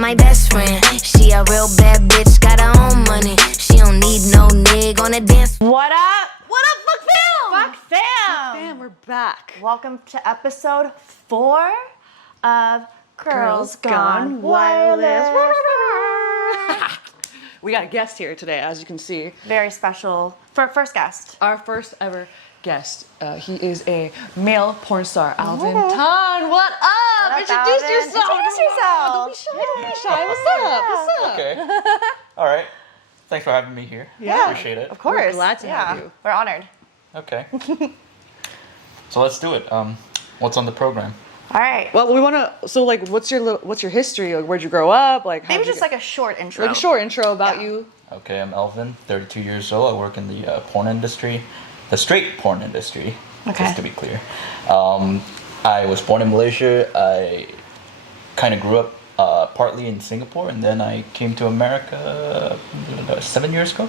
my best friend. She a real bad bitch, got her own money. She don't need no nigga on the dance. What up? What up, Fukfam? Fukfam, we're back. Welcome to episode 4 of Girls Gone Wireless. We got a guest here today, as you can see. Very special for first guest. Our first ever guest. He is a male porn star, Alvin Tan. What up? Introduce yourself. Don't be shy. Don't be shy. What's up? Okay. All right. Thanks for having me here. Yeah. Appreciate it. Of course. We're glad to have you. We're honored. Okay. So let's do it. What's on the program? All right. Well, we want to. So, like, what's your history? Like, where'd you grow up? Like, Maybe just like a short intro. like a short intro about you. Okay, I'm Alvin, 32 years old. I work in the porn industry, the straight porn industry, Okay. just to be clear. I was born in Malaysia. I kind of grew up partly in Singapore, and then I came to America 7 years ago.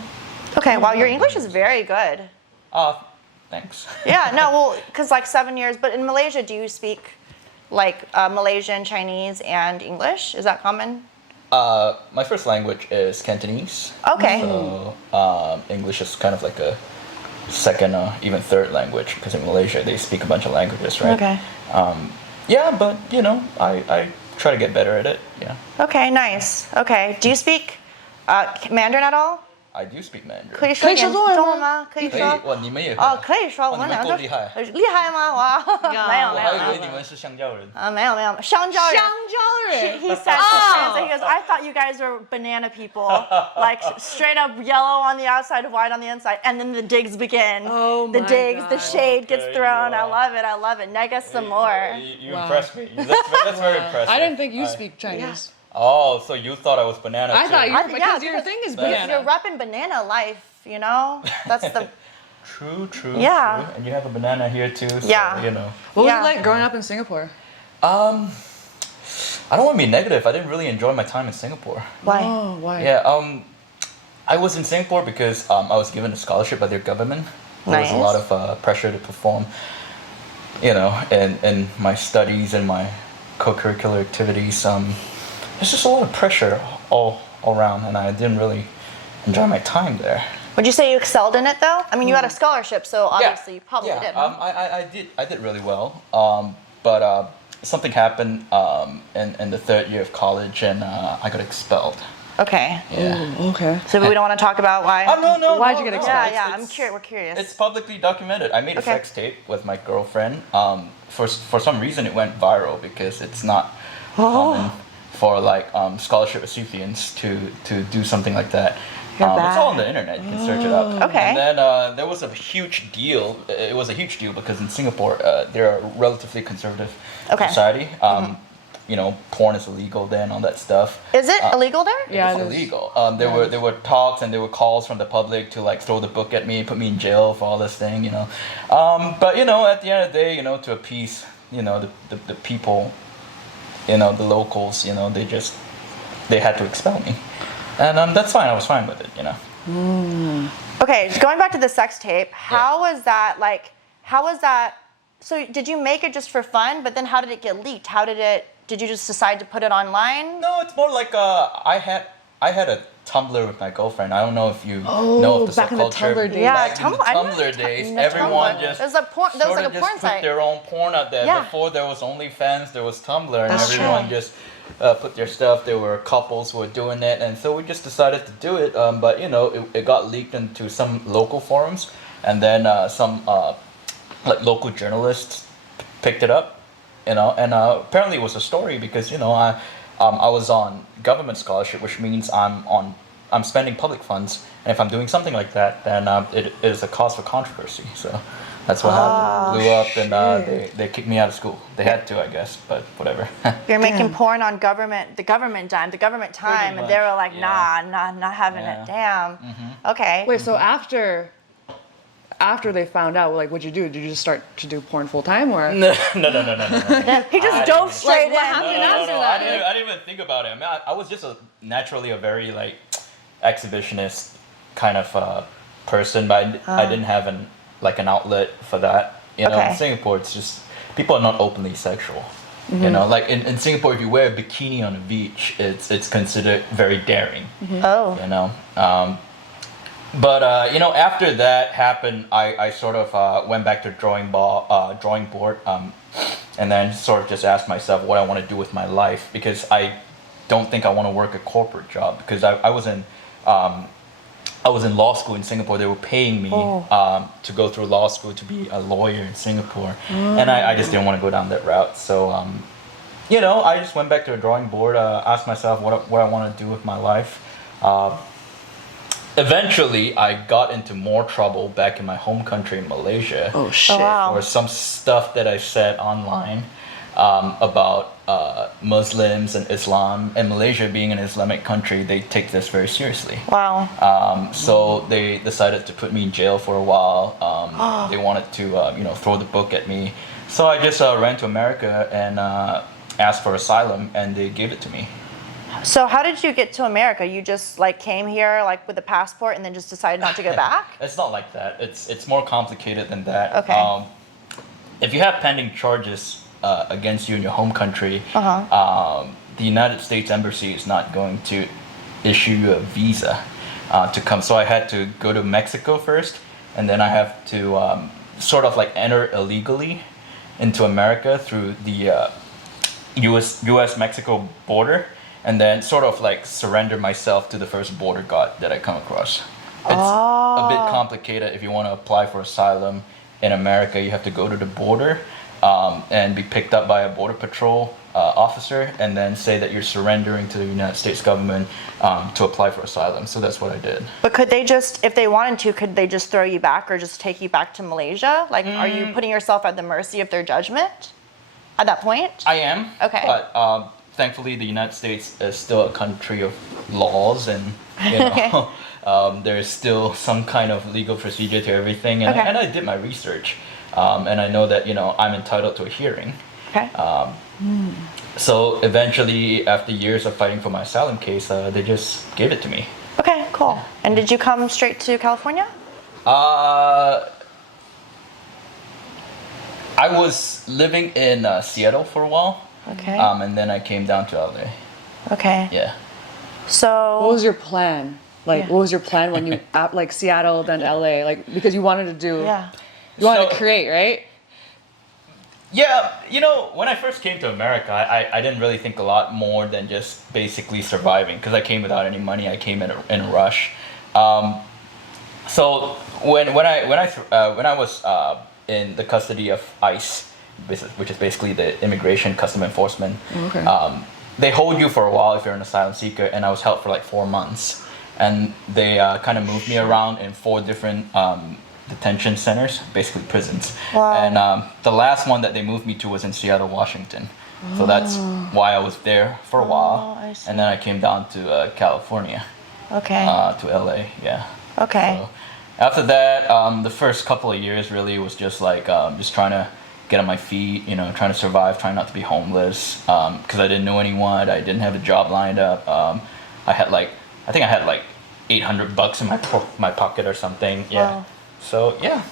Okay. Wow, your English is very good. Thanks. Yeah. No. Well, because like 7 years. But in Malaysia, do you speak like Malaysian, Chinese, and English? Is that common? My first language is Cantonese. Okay. So English is kind of like a second or even third language, because in Malaysia they speak a bunch of languages, right? Okay. Yeah, but you know, I try to get better at it. Yeah. Okay. Nice. Okay. Do you speak Mandarin at all? I do speak Mandarin. 可以说一点中文吗？可以可以，说。哇，你们也会哦，可以说，我们哇你们两个够厉害。厉害吗？哇，没有我没有没有还以为你们是香蕉人。没有没有香蕉人。香蕉人。 He said he goes, I thought you guys were banana people, like straight up yellow on the outside, white on the inside, and then the digs begin. Oh the my digs, God. the shade gets Okay, thrown. I wow. love it. I love it. Nega some more. You Wow. impressed me. That's very impressive. I didn't think you speak Chinese. Oh, so you thought I was banana I too. thought you I were, think- because yeah, your because thing is That's- You're banana. repping banana life, you know? That's the. True. Yeah. True. And you have a banana here too. So, Yeah. You know. What was Yeah. it like growing up in Singapore? I don't want to be negative. I didn't really enjoy my time in Singapore. Why? Oh, why? Yeah. I was in Singapore because I was given a scholarship by their government. There was a Nice. lot of pressure to perform, you know, in my studies and my co-curricular activities. There's just a lot of pressure all around, and I didn't really enjoy my time there. Would you say you excelled in it though? I mean, you had a scholarship, so obviously you probably did. Huh? I did really well. But something happened in the third year of college, and I got expelled. Okay. Yeah. Oh, okay. So we don't want to talk about why. Oh no! Why'd you get expelled? Yeah, It's- I'm curious. We're curious. It's publicly documented. I made a Okay. sex tape with my girlfriend. For some reason, it went viral because it's not common for like scholarship recipients to do something like that. You're It's all on bad. the internet. You can search it up. Okay. And then there was a huge deal. It was a huge deal because in Singapore, they're a relatively conservative Okay. society. You know, porn is illegal there and all that stuff. Is it illegal there? Yeah, It's it is. illegal. There were talks and there were calls from the public to like throw the book at me, put me in jail for all this thing, you know. But you know, at the end of the day, you know, to appease, you know, the people, you know, the locals, you know, they had to expel me, and that's fine. I was fine with it, you know. Okay, going back to the sex tape, how was that like? How was that? So did you make it just for fun? But then how did it get leaked? Did you just decide to put it online? No, it's more like I had a Tumblr with my girlfriend. I don't know if you know of the back in the subculture. Tumblr days. Yeah, Back in the I remember Tumblr days, the everyone Tumblr. just There was a porn sorta just put site. their own porn out there. Yeah. Before there was OnlyFans, there was Tumblr, and That's everyone true. just put their stuff. There were couples who were doing it, and so we just decided to do it. But you know, it got leaked into some local forums, and then some like local journalists picked it up, you know, and apparently it was a story because you know I was on government scholarship, which means I'm spending public funds, and if I'm doing something like that, then it is a cause for controversy. So that's what happened. Blew up, and they kicked me out of school. They had to, I guess, but whatever. You're making porn on the government time, and they were like, yeah. nah, not having Yeah. it. Damn. Okay. Wait, so after they found out, like, what'd you do? Did you just start to do porn full time, or? No. He just dove straight what in. happened No, after that? I didn't even think about it. I mean, I was just naturally a very like exhibitionist kind of person, but I didn't have an outlet for that. You know, Okay. in Singapore, it's just people are not openly sexual. You know, like in Singapore, if you wear a bikini on the beach, it's considered very daring. Oh. You know, but you know, after that happened, I sort of went back to drawing board, and then sort of just asked myself what I want to do with my life, because I don't think I want to work a corporate job, because I was in law school in Singapore. They were paying me to go through law school to be a lawyer in Singapore, and I just didn't want to go down that route. So, you know, I just went back to the drawing board, asked myself what I want to do with my life. Eventually, I got into more trouble back in my home country in Malaysia. Oh shit. wow. For some stuff that I said online about Muslims and Islam. And Malaysia being an Islamic country, they take this very seriously. Wow. So they decided to put me in jail for a while. They wanted to, you know, throw the book at me. So I just ran to America and asked for asylum, and they gave it to me. So how did you get to America? You just like came here like with a passport and then just decided not to go back? It's not like that. It's more complicated than that. Okay. If you have pending charges against you in your home country, the United States Embassy is not going to issue you a visa to come. So I had to go to Mexico first, and then I have to sort of like enter illegally into America through the U.S.-Mexico border, and then sort of like surrender myself to the first border guard that I come across. It's a bit complicated. If you want to apply for asylum in America, you have to go to the border and be picked up by a border patrol officer, and then say that you're surrendering to the United States government to apply for asylum. So that's what I did. But could they just, if they wanted to, could they just throw you back or just take you back to Malaysia? Like, are you putting yourself at the mercy of their judgment at that point? I am. Okay. But thankfully, the United States is still a country of laws, and you know, there's still some kind of legal procedure to everything. And, and I did my research, and I know that, you know, I'm entitled to a hearing. Okay. So eventually, after years of fighting for my asylum case, they just gave it to me. Okay, cool. And did you come straight to California? I was living in Seattle for a while. Okay. And then I came down to LA. Okay. Yeah. So What was your plan? Like, what was your plan when you like Seattle then LA? Like, because you wanted to do, you wanted to create, right? Yeah, you know, when I first came to America, I didn't really think a lot more than just basically surviving, because I came without any money. I came in a rush. So when I was in the custody of ICE, which is basically the Immigration Custom Enforcement, they hold you for a while if you're an asylum seeker, and I was held for like 4 months, and they kind of moved me around in 4 different detention centers, basically prisons. Wow. And the last one that they moved me to was in Seattle, Washington. So that's why I was there for a while. I see. And then I came down to California, okay. to LA, yeah. Okay. So after that, the first couple of years really was just like just trying to get on my feet, you know, trying to survive, trying not to be homeless, because I didn't know anyone, I didn't have a job lined up. I think I had like $800 in my pocket or something. Yeah. Wow. So yeah.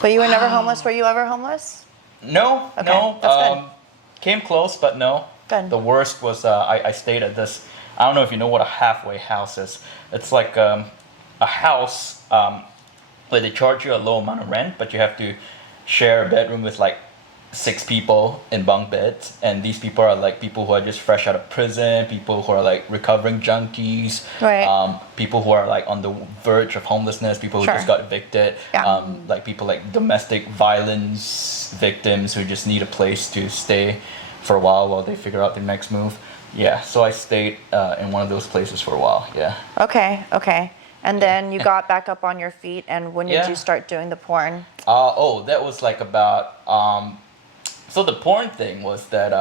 But you were never homeless? Were you ever homeless? No, Okay, no. that's good. Came close, but no. Good. The worst was I stayed at this. I don't know if you know what a halfway house is. It's like a house where they charge you a low amount of rent, but you have to share a bedroom with like 6 people in bunk beds, and these people are like people who are just fresh out of prison, people who are like recovering junkies, Right. people who are like on the verge of homelessness, people who Sure. just got evicted, Yeah. like people like domestic violence victims who just need a place to stay for a while they figure out their next move. Yeah, so I stayed in one of those places for a while. Yeah. Okay, okay. And then you got back up on your feet, and when did Yeah. you start doing the porn? That was like about so the porn thing was that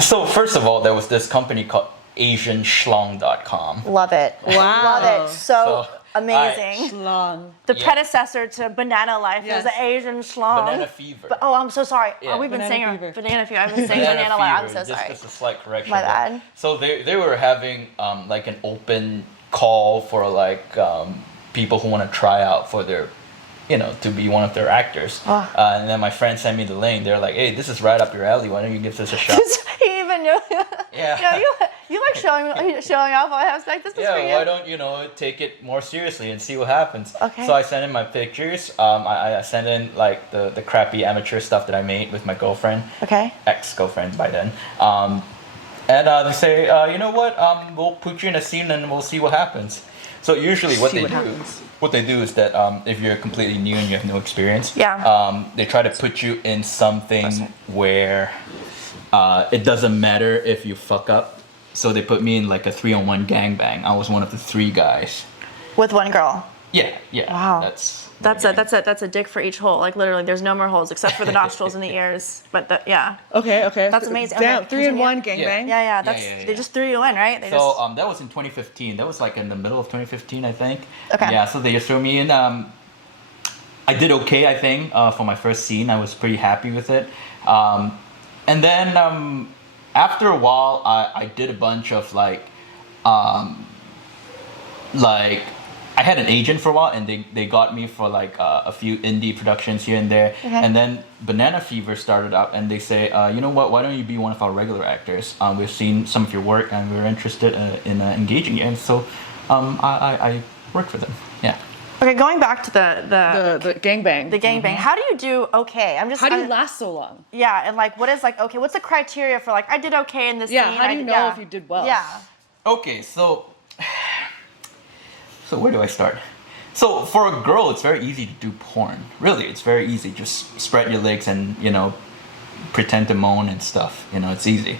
so first of all, there was this company called asianschlong.com. Love it. Wow. Love it. So, So, amazing. Long. The Yeah. predecessor to Banana Life Yes. was the Asian schlong. Banana Fever. Oh, I'm so sorry. Yeah. Oh, we've been Banana saying Fever. Banana Fever. I've been saying Banana Life. I'm so sorry. Just a slight correction. My bad. So they were having like an open call for like people who want to try out for their to be one of their actors. And then my friend sent me the link. They're like, hey, this is right up your alley. Why don't you give this a shot? He even knew. Yeah. You like showing off. I was like, this is for you. Yeah, why don't take it more seriously and see what happens? Okay. So I sent in my pictures. I sent in like the crappy amateur stuff that I made with my girlfriend. Okay. Ex-girlfriend by then. And they say, you know what? We'll put you in a scene and we'll see what happens. So usually what they do is that if you're completely new and you have no experience, they try to put you in something where it doesn't matter if you fuck up. So they put me in like a 3-on-1 gangbang. I was one of the 3 guys. With one girl. Yeah. Wow. That's a dick for each hole. Like literally, there's no more holes except for the nostrils and the ears. But Okay. That's amazing. Damn, Okay, 3-in-1 gangbang. Yeah. They just threw you in, right? That was in 2015. That was like in the middle of 2015, I think. Okay. Yeah. So they just threw me in. I did okay, I think, for my first scene. I was pretty happy with it. And then after a while, I did a bunch of like I had an agent for a while, and they got me for like a few indie productions here and there. Okay. And then Banana Fever started up, and they say, you know what? Why don't you be one of our regular actors? We've seen some of your work, and we're interested in engaging you. And so I worked for them. Yeah. Okay, going back to the gangbang. The gangbang. How do you do okay? How do you last so long? Yeah, and like, what is like okay? What's the criteria for like I did okay in this scene? Yeah, how do you know if you did well? Yeah. Okay, so where do I start? So for a girl, it's very easy to do porn. Really, it's very easy. Just spread your legs and pretend to moan and stuff. It's easy.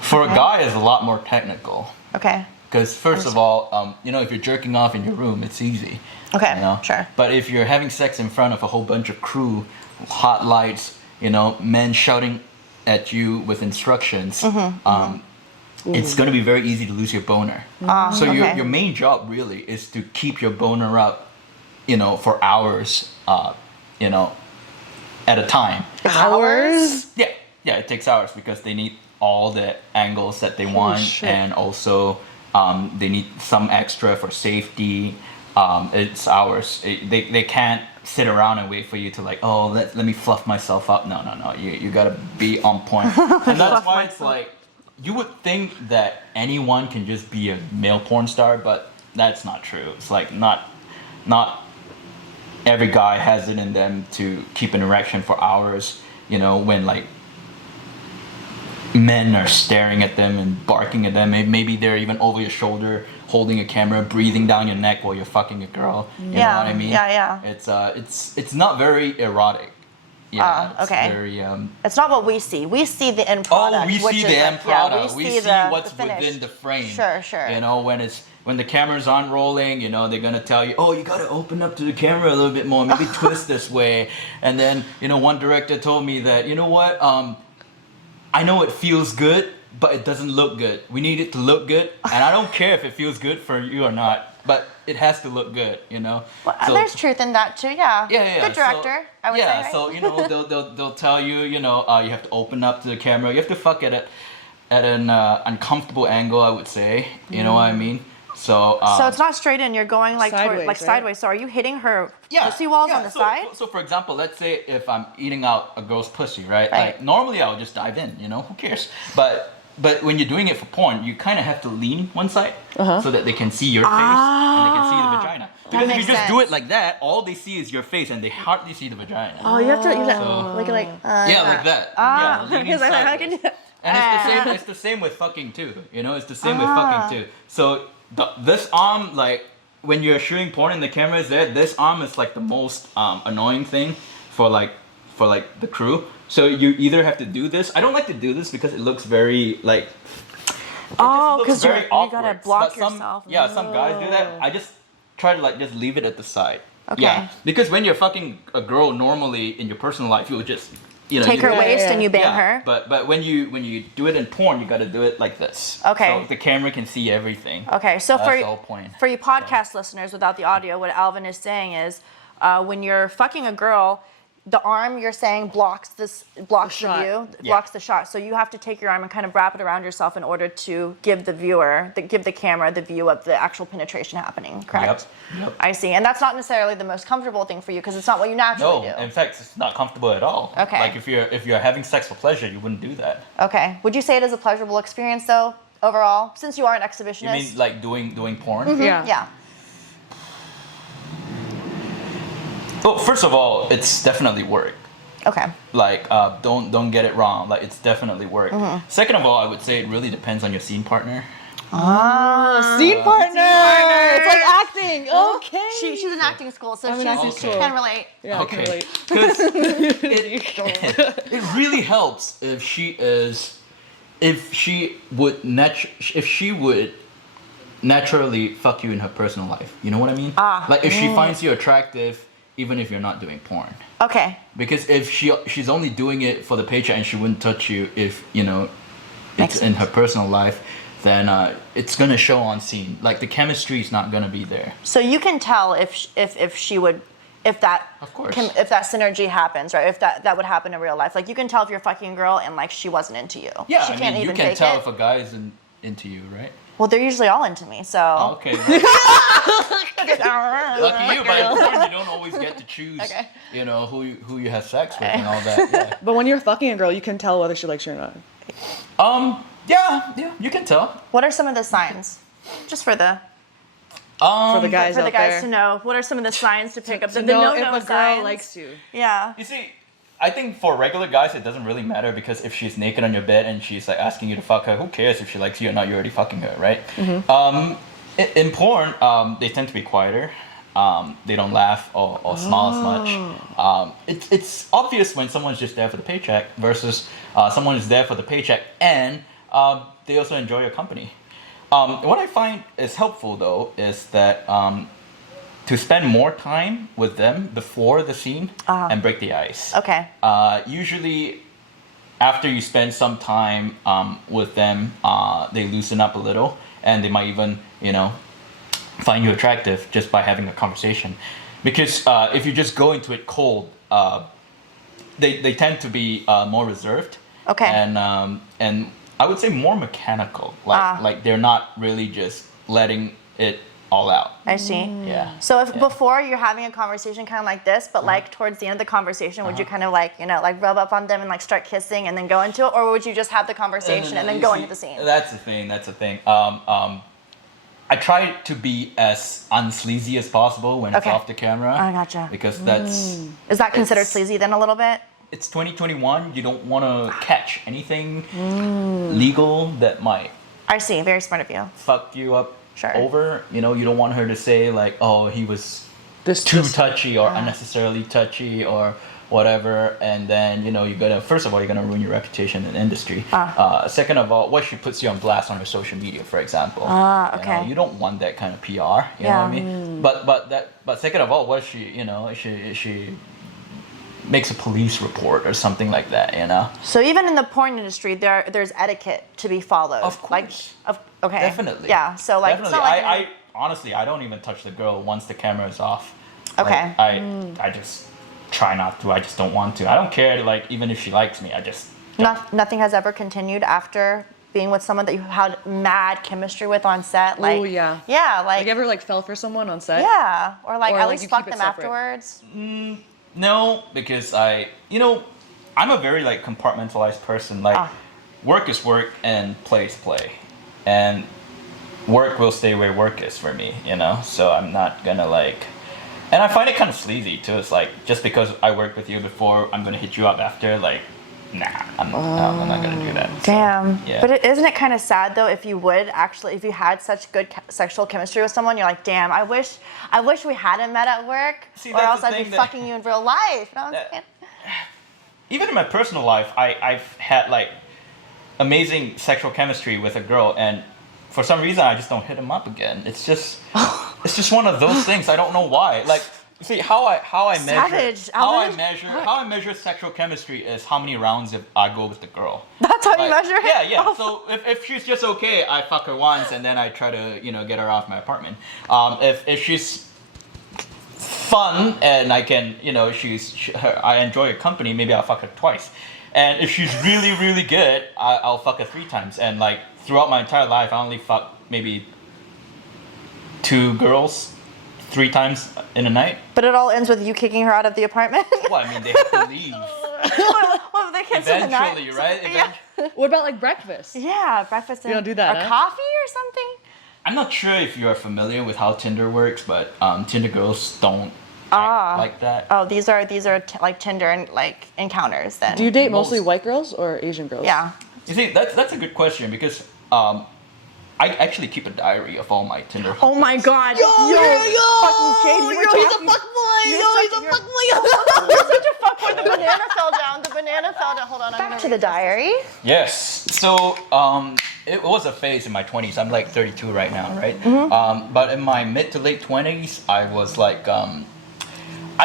For a guy, it's a lot more technical. Okay. Because first of all, if you're jerking off in your room, it's easy. Okay, sure. But if you're having sex in front of a whole bunch of crew, hot lights, men shouting at you with instructions, it's going to be very easy to lose your boner. So your main job really is to keep your boner up, for hours, at a time. Hours? Yeah, it takes hours because they need all the angles that they want, and also they need some extra for safety. It's hours. They can't sit around and wait for you to like, let me fluff myself up. No. You gotta be on point. And that's why it's like, you would think that anyone can just be a male porn star, but that's not true. It's like not every guy has it in them to keep an erection for hours, when like men are staring at them and barking at them. Maybe they're even over your shoulder holding a camera, breathing down your neck while you're fucking a girl. You know what I mean? Yeah. It's not very erotic. Yeah. Okay. It's very it's not what we see. We see the end product. We see the end product. We see what's the within the frame. Sure. When the cameras aren't rolling, they're gonna tell you, you gotta open up to the camera a little bit more, maybe twist this way. And then, one director told me that, I know it feels good, but it doesn't look good. We need it to look good, and I don't care if it feels good for you or not, but it has to look good, Well, there's truth in that too, yeah. Yeah. Good director, I would say. Yeah, right? so they'll tell you, you have to open up to the camera. You have to fuck at an uncomfortable angle, I would say. You know what I mean? So it's not straight in. You're going like sideways, sideways. So are you hitting her pussy walls on the side? So for example, let's say if I'm eating out a girl's pussy, right? Right. Like normally I'll just dive in. Who cares? But when you're doing it for porn, you kind of have to lean one side so that they can see your face and they can see the vagina. Because if you just do it like that, all they see is your face and they hardly see the vagina. Oh, you have to like like that. Because I can do that. And it's the same with fucking too. It's the same with fucking too. So this arm, like when you're shooting porn and the camera is there, this arm is like the most annoying thing for the crew. So you either have to do this. I don't like to do this because it looks very like. Because you awkward. gotta block yourself. Some guys do that. I just try to just leave it at the side. Okay. Yeah, because when you're fucking a girl normally in your personal life, you would just take her waist and you bang her. But when you do it in porn, you got to do it like this. Okay. So the camera can see everything. Okay, so that's the whole point. For you podcast listeners without the audio, what Alvin is saying is, when you're fucking a girl, the arm you're saying blocks the shot. view, Yeah. blocks the shot. So you have to take your arm and kind of wrap it around yourself in order to give the viewer, give the camera the view of the actual penetration happening. Correct? Yep. I see. And that's not necessarily the most comfortable thing for you because it's not what you naturally No, do. in fact, it's not comfortable at all. Okay. Like if you're having sex for pleasure, you wouldn't do that. Okay. Would you say it is a pleasurable experience though, overall, since you are an You exhibitionist? mean like doing porn? Yeah. Yeah. Well, first of all, it's definitely work. Okay. Like, don't get it wrong. Like, it's definitely work. Second of all, I would say it really depends on your scene partner. Scene partner. It's like acting. Okay. She's in acting school, so I'm in she acting she school. can relate. Yeah, I can Okay. relate. Because it really helps if she would naturally fuck you in her personal life. You know what I mean? Like if she finds you attractive, even if you're not doing porn. Okay. Because if she's only doing it for the paycheck and she wouldn't touch you if it's in her personal life, then it's gonna show on scene. Like the chemistry is not gonna be there. So you can tell if she would, if that, Of course. if that synergy happens, right? If that would happen in real life, like you can tell if you're fucking a girl and like she wasn't into you. Yeah, she I can't mean, you even can fake tell it. if a guy is into you, right? Well, they're usually all into me, so. Okay. Right. Lucky you, but in porn you don't always get to choose. Okay. Who you have sex with and all that. Yeah. But when you're fucking a girl, you can tell whether she likes you or not. Yeah, you can tell. What are some of the signs? Just for the For the guys for the out guys there. to know, what are some of the signs to pick up To the know no-no if a girl signs? likes you. Yeah. You see, I think for regular guys it doesn't really matter because if she's naked on your bed and she's like asking you to fuck her, who cares if she likes you or not? You're already fucking her, right? In porn, they tend to be quieter. They don't laugh or smile as much. It's obvious when someone's just there for the paycheck versus someone is there for the paycheck and they also enjoy your company. What I find is helpful though is that to spend more time with them before the scene and break the ice. Okay. Usually, after you spend some time with them, they loosen up a little, and they might even, find you attractive just by having a conversation. Because if you just go into it cold, they tend to be more reserved. Okay. And I would say more mechanical. Like they're not really just letting it all out. I see. Yeah. So if before you're having a conversation kind of like this, but like towards the end of the conversation, would you kind of like, like rub up on them and like start kissing and then go into it? Or would you just have the conversation and then you go see, into the scene? That's the thing. I try to be as unsleazy as possible when it's Okay. off the camera. I gotcha. Because that's Is that considered it's- sleazy then a little bit? it's 2021. You don't want to catch anything legal that might I see. Very smart of you. fuck you up Sure. over. You don't want her to say like, oh, he was This too touchy or unnecessarily touchy or whatever, and then first of all you're gonna ruin your reputation in the industry. Second of all, what she puts you on blast on her social media, for example. Okay. You don't want that kind of PR. You know what I mean? But second of all, what if she makes a police report or something like that, So even in the porn industry, there's etiquette to be followed. Of course. Okay. Definitely. Yeah. So like, it's definitely. not like I honestly, I don't even touch the girl once the camera is off. Okay. Like, I just try not to. I just don't want to. I don't care. Like even if she likes me, I just. nothing has ever continued after being with someone that you had mad chemistry with on set. Like, Oh, yeah. Yeah. Like, you ever fell for someone on set? Yeah. Or like Or, at like, least you fuck keep it them separate? afterwards. No, because I'm a very like compartmentalized person. Like work is work and play is play, and work will stay where work is for me. So I'm not gonna like. And I find it kind of sleazy too. It's like just because I worked with you before, I'm gonna hit you up after. Like, nah, I'm not gonna do that. So, Damn. yeah. But isn't it kind of sad though if you had such good sexual chemistry with someone, you're like, damn, I wish we hadn't met at work, See, or that's else the I'd be thing that- fucking you in real life. You know what I'm saying? Even in my personal life, I've had like amazing sexual chemistry with a girl, and for some reason I just don't hit him up again. It's just one of those things. I don't know why. Like, see how I Savage, measure Alvin. how I measure sexual chemistry is how many rounds if I go with the girl. That's how you Like, measure it? Yeah. Oh, So if she's just okay, I fuck her once and then I try to get her off my apartment. If she's fun and I can, I enjoy her company, maybe I'll fuck her twice. And if she's really, really good, I'll fuck her 3 times. And like throughout my entire life, I only fuck maybe 2 girls 3 times in a night. But it all ends with you kicking her out of the apartment. Well, I mean, they have to leave. Well, they can't spend the night. Eventually, right? Yeah. What about like breakfast? Yeah, breakfast and don't do that, or huh? coffee or something. I'm not sure if you are familiar with how Tinder works, but Tinder girls don't act like that. Oh, these are like Tinder and like encounters then. Do you date mostly Most- white girls or Asian girls? Yeah. You see, that's a good question because I actually keep a diary of all my Tinder. Oh my God. Yo, fucking Jade, you were he's a talking- fuckboy. You're such a fuckboy. The banana fell down. The banana fell down. Hold on. Back to the diary. Yes. So it was a phase in my 20s. I'm like 32 right now, right? But in my mid to late 20s, I was like, I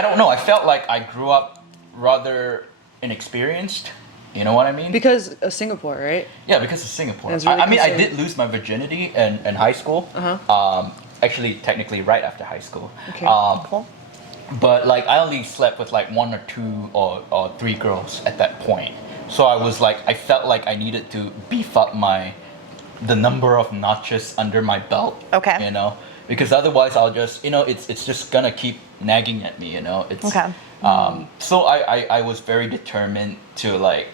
don't know. I felt like I grew up rather inexperienced. You know what I mean? Because of Singapore, right? Yeah, because of Singapore. It's really I mean, I conservative. did lose my virginity in high school. Actually, technically, right after high school. Okay. Cool. But like, I only slept with like 1 or 2 or 3 girls at that point. So I was like, I felt like I needed to beef up the number of notches under my belt. Okay. You know, because otherwise I'll just, it's just gonna keep nagging at me. You know, it's Okay. So I was very determined to like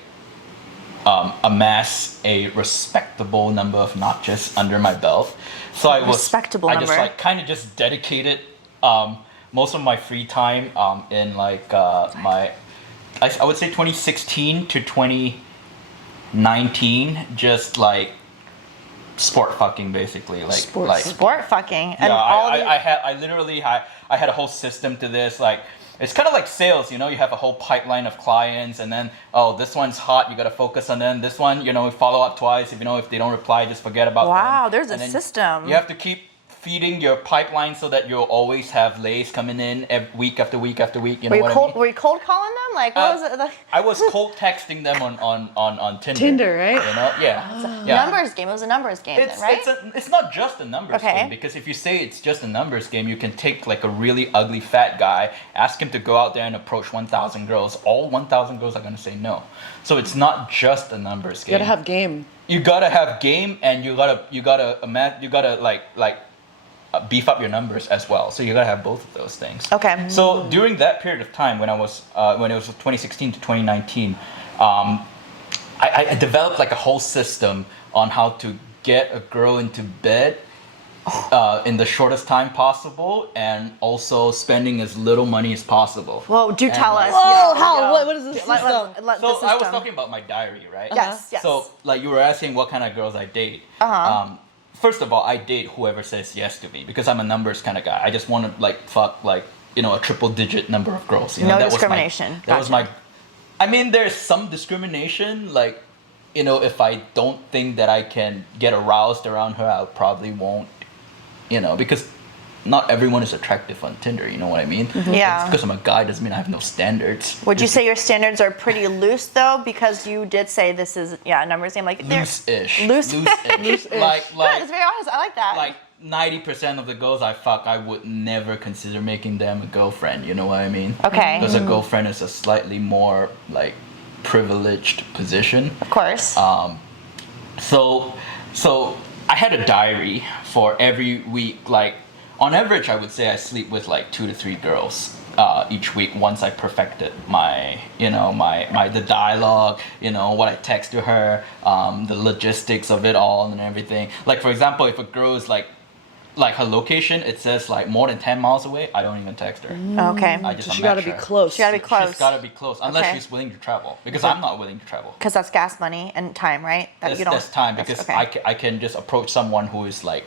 amass a respectable number of notches under my belt. So I just number. like kind of just dedicated most of my free time in like I would say 2016 to 2019, just like sport fucking basically, like Sport fucking. And yeah, all I literally had a whole system to this. Like, it's kind of like sales, you have a whole pipeline of clients, and then this one's hot, you gotta focus on them. This one, follow up twice. If if they don't reply, just forget about them. Wow, there's And a then system. You have to keep feeding your pipeline so that you'll always have lays coming in week after week after week. You know what I mean? Were you cold calling them? Like, what was it? Like, I was cold texting them on Tinder. Tinder, right? Yeah. Numbers game. It was a numbers game, then, right? It's not just a numbers Okay. game, because if you say it's just a numbers game, you can take like a really ugly fat guy, ask him to go out there and approach 1,000 girls. All 1,000 girls are gonna say no. So it's not just a numbers game. You gotta have game. You gotta have game, and you gotta beef up your numbers as well. So you gotta have both of those things. Okay. So during that period of time, when it was 2016 to 2019, I developed like a whole system on how to get a girl into bed in the shortest time possible, and also spending as little money as possible. Well, do tell us. Oh, Yeah, how? yeah. What is this Let- system? let So the I was system. talking about my diary, right? Yes, yes. So like you were asking what kind of girls I date. First of all, I date whoever says yes to me, because I'm a numbers kind of guy. I just want to like fuck like a triple digit number of girls. No that discrimination. That was my. I mean, there's some discrimination. Like, if I don't think that I can get aroused around her, I probably won't. Because not everyone is attractive on Tinder. You know what I mean? Yeah. Just because I'm a guy doesn't mean I have no standards. Would you say your standards are pretty loose though? Because you did say this is a numbers game. Like they're Loose-ish. Loose-ish. Loose-ish. Like Good, it's very honest. I like that. like 90% of the girls I fuck, I would never consider making them a girlfriend. You know what I mean? Okay. Because a girlfriend is a slightly more like privileged position. Of course. So I had a diary for every week. Like on average, I would say I sleep with like 2 to 3 girls each week. Once I perfected my the dialogue, what I text to her, the logistics of it all and everything. Like for example, if a girl is like her location, it says like more than 10 miles away, I don't even text her. Okay. I just So she gotta be unmatch her. close. She gotta be close. She's gotta be close, unless Okay. she's willing to travel, because I'm not willing to travel. Because that's gas money and time, right? That That's time, because okay. I can just approach someone who is like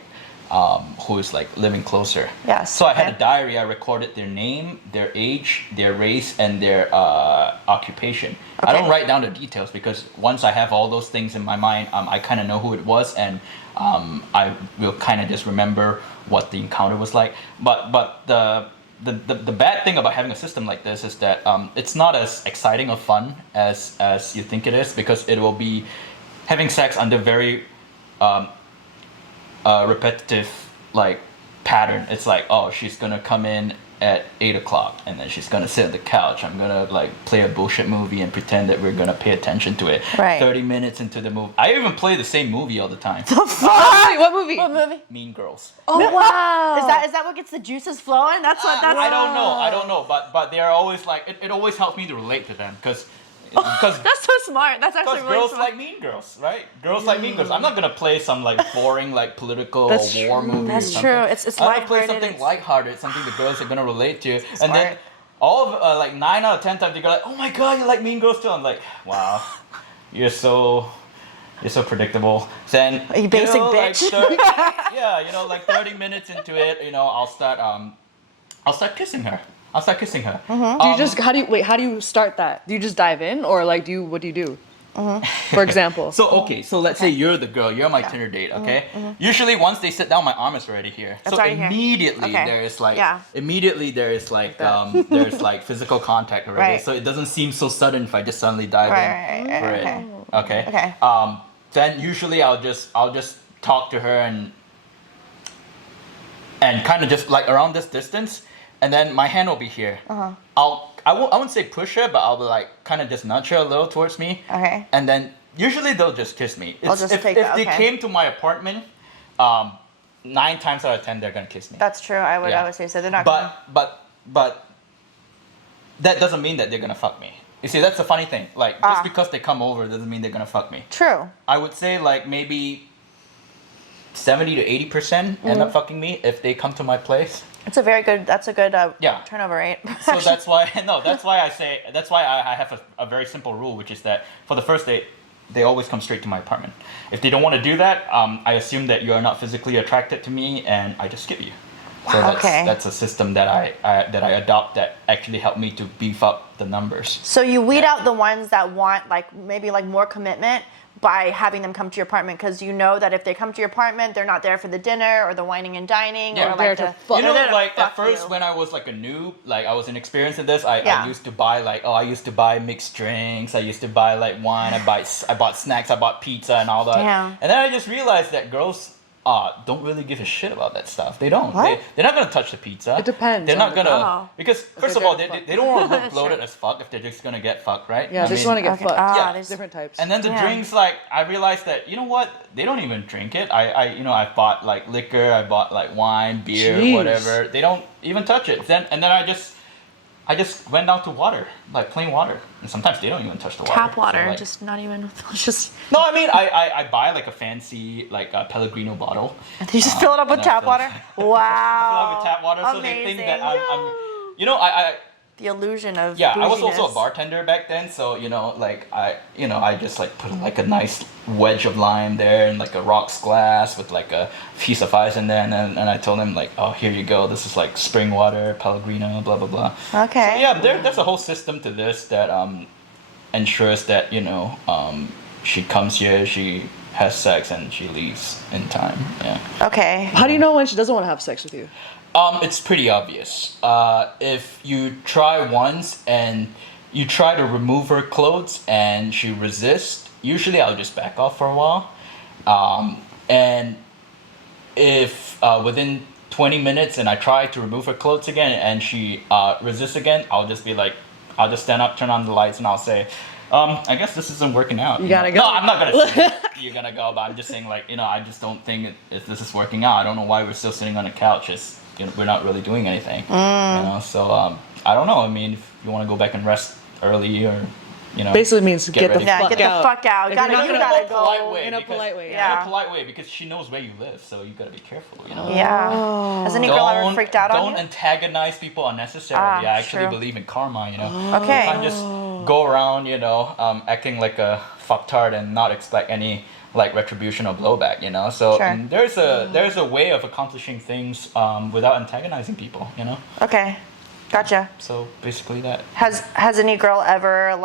living closer. Yes, So I had okay. a diary. I recorded their name, their age, their race, and their occupation. I Okay. don't write down the details, because once I have all those things in my mind, I kind of know who it was, and I will kind of just remember what the encounter was like. But the bad thing about having a system like this is that it's not as exciting or fun as you think it is, because it will be having sex under very repetitive like pattern. It's like, oh, she's gonna come in at 8 o'clock, and then she's gonna sit on the couch. I'm gonna like play a bullshit movie and pretend that we're gonna pay attention to it. Right. 30 minutes into the movie, I even play the same movie all the time. What movie? What movie? Mean Girls. Oh wow. Is that what gets the juices flowing? That's what. That's. I don't know, but they are always like it always helps me to relate to them because That's so smart. That's actually really girls smart. like Mean Girls, right? Girls like Mean Girls. I'm not gonna play some like boring like political That's or war true. movie. That's or something. true. It's I'm gonna play lighthearted, something it's- lighthearted, something the girls are gonna relate to, and Smart. then all of like 9 out of 10 times they go like, "Oh my god, you like Mean Girls too?" I'm like, "Wow, you're so predictable." Then You basic like, bitch. like 30 minutes into it, I'll start kissing her. I'll start kissing her. Do you just how do you start that? Do you just dive in or like what do you do? For example. So let's say you're the girl, you're my Tinder date, okay? Usually once they sit down, my arm is already here. It's so already here. immediately Okay. there is like Yeah. there's like physical contact already. Right. So it doesn't seem so sudden if I just suddenly dive in Right, for it. okay. Okay. Okay. Then usually I'll just talk to her and kind of just like around this distance, and then my hand will be here. I won't say push her, but I'll be like kind of just nudge her a little towards me. Okay. And then usually they'll just kiss me. They'll just if take if that, they okay. came to my apartment, 9 times out of 10 they're gonna kiss me. That's true. I Yeah. would say so. They're not. gonna- But that doesn't mean that they're gonna fuck me. You see, that's the funny thing. Like just because they come over doesn't mean they're gonna fuck me. True. I would say like maybe 70 to 80% end up fucking me if they come to my place. It's a very good. That's a good Yeah. turnover rate. So that's why I have a very simple rule, which is that for the first date, they always come straight to my apartment. If they don't want to do that, I assume that you are not physically attracted to me, and I just skip you. So that's a system that I adopt that actually helped me to beef up the numbers. So you weed out the ones that want maybe more commitment by having them come to your apartment, because you know that if they come to your apartment, they're not there for the dinner or the whining and dining Yeah. or They're like to the. fuck. You know, they're there to like at fuck first you. when I was like a noob, like I was inexperienced in this, I Yeah. used to buy mixed drinks, I used to buy like wine, I bought snacks, I bought pizza and all that. Damn. And then I just realized that girls don't really give a shit about that stuff. They don't. What? They're not gonna touch the pizza. It depends They're on not the gonna Oh. because first they're of all, there to they don't want to look That's bloated true. as fuck if they're just gonna get fucked, right? Yeah, I they just mean, want to get Okay. fucked. Ah, Yeah. there's- Different types. and then the Yeah. drinks, like I realized that you know what, they don't even drink it. I bought like liquor, I bought like wine, beer, Jeez. whatever. They don't even touch it. Then I just went down to water, like plain water, and sometimes they don't even touch the water. Tap So, water, like- just not even. Just no, I mean I buy like a fancy like a Pellegrino bottle. you just fill it up with and I tap fill- water. Wow. Fill up with tap water, so they think that Amazing. I'm you know I The illusion of. yeah, I was also a bouginess. bartender back then, so I just like put like a nice wedge of lime there and like a rocks glass with like a piece of ice in there, and I told him like, oh, here you go, this is like spring water, Pellegrino, blah blah blah. Okay. So yeah, there's a whole system to this that ensures that she comes here, she has sex, and she leaves in time. Yeah. Okay. How do you know when she doesn't want to have sex with you? It's pretty obvious. If you try once and you try to remove her clothes and she resists, usually I'll just back off for a while. And if within 20 minutes and I try to remove her clothes again and she resists again, I'll just stand up, turn on the lights, and I'll say, I guess this isn't working out. You gotta go. No, I'm not gonna say you're gonna go, but I'm just saying like, I just don't think if this is working out. I don't know why we're still sitting on the couch. We're not really doing anything. So I don't know. I mean, if you want to go back and rest early, or Basically means get the ready. Yeah, fuck get the out. fuck out. If Gotta, you're not you gonna gotta in a polite go. way. in a because- polite way, yeah. In a polite way, because she knows where you live, so you gotta be careful. Yeah. Has any girl ever freaked out on Don't you? antagonize people unnecessarily. I actually true. believe in karma. Okay. You can't just go around, acting like a fucktard and not expect any like retribution or blowback. So Sure. there's a way of accomplishing things without antagonizing people. Okay. Gotcha. So basically that. Has any girl ever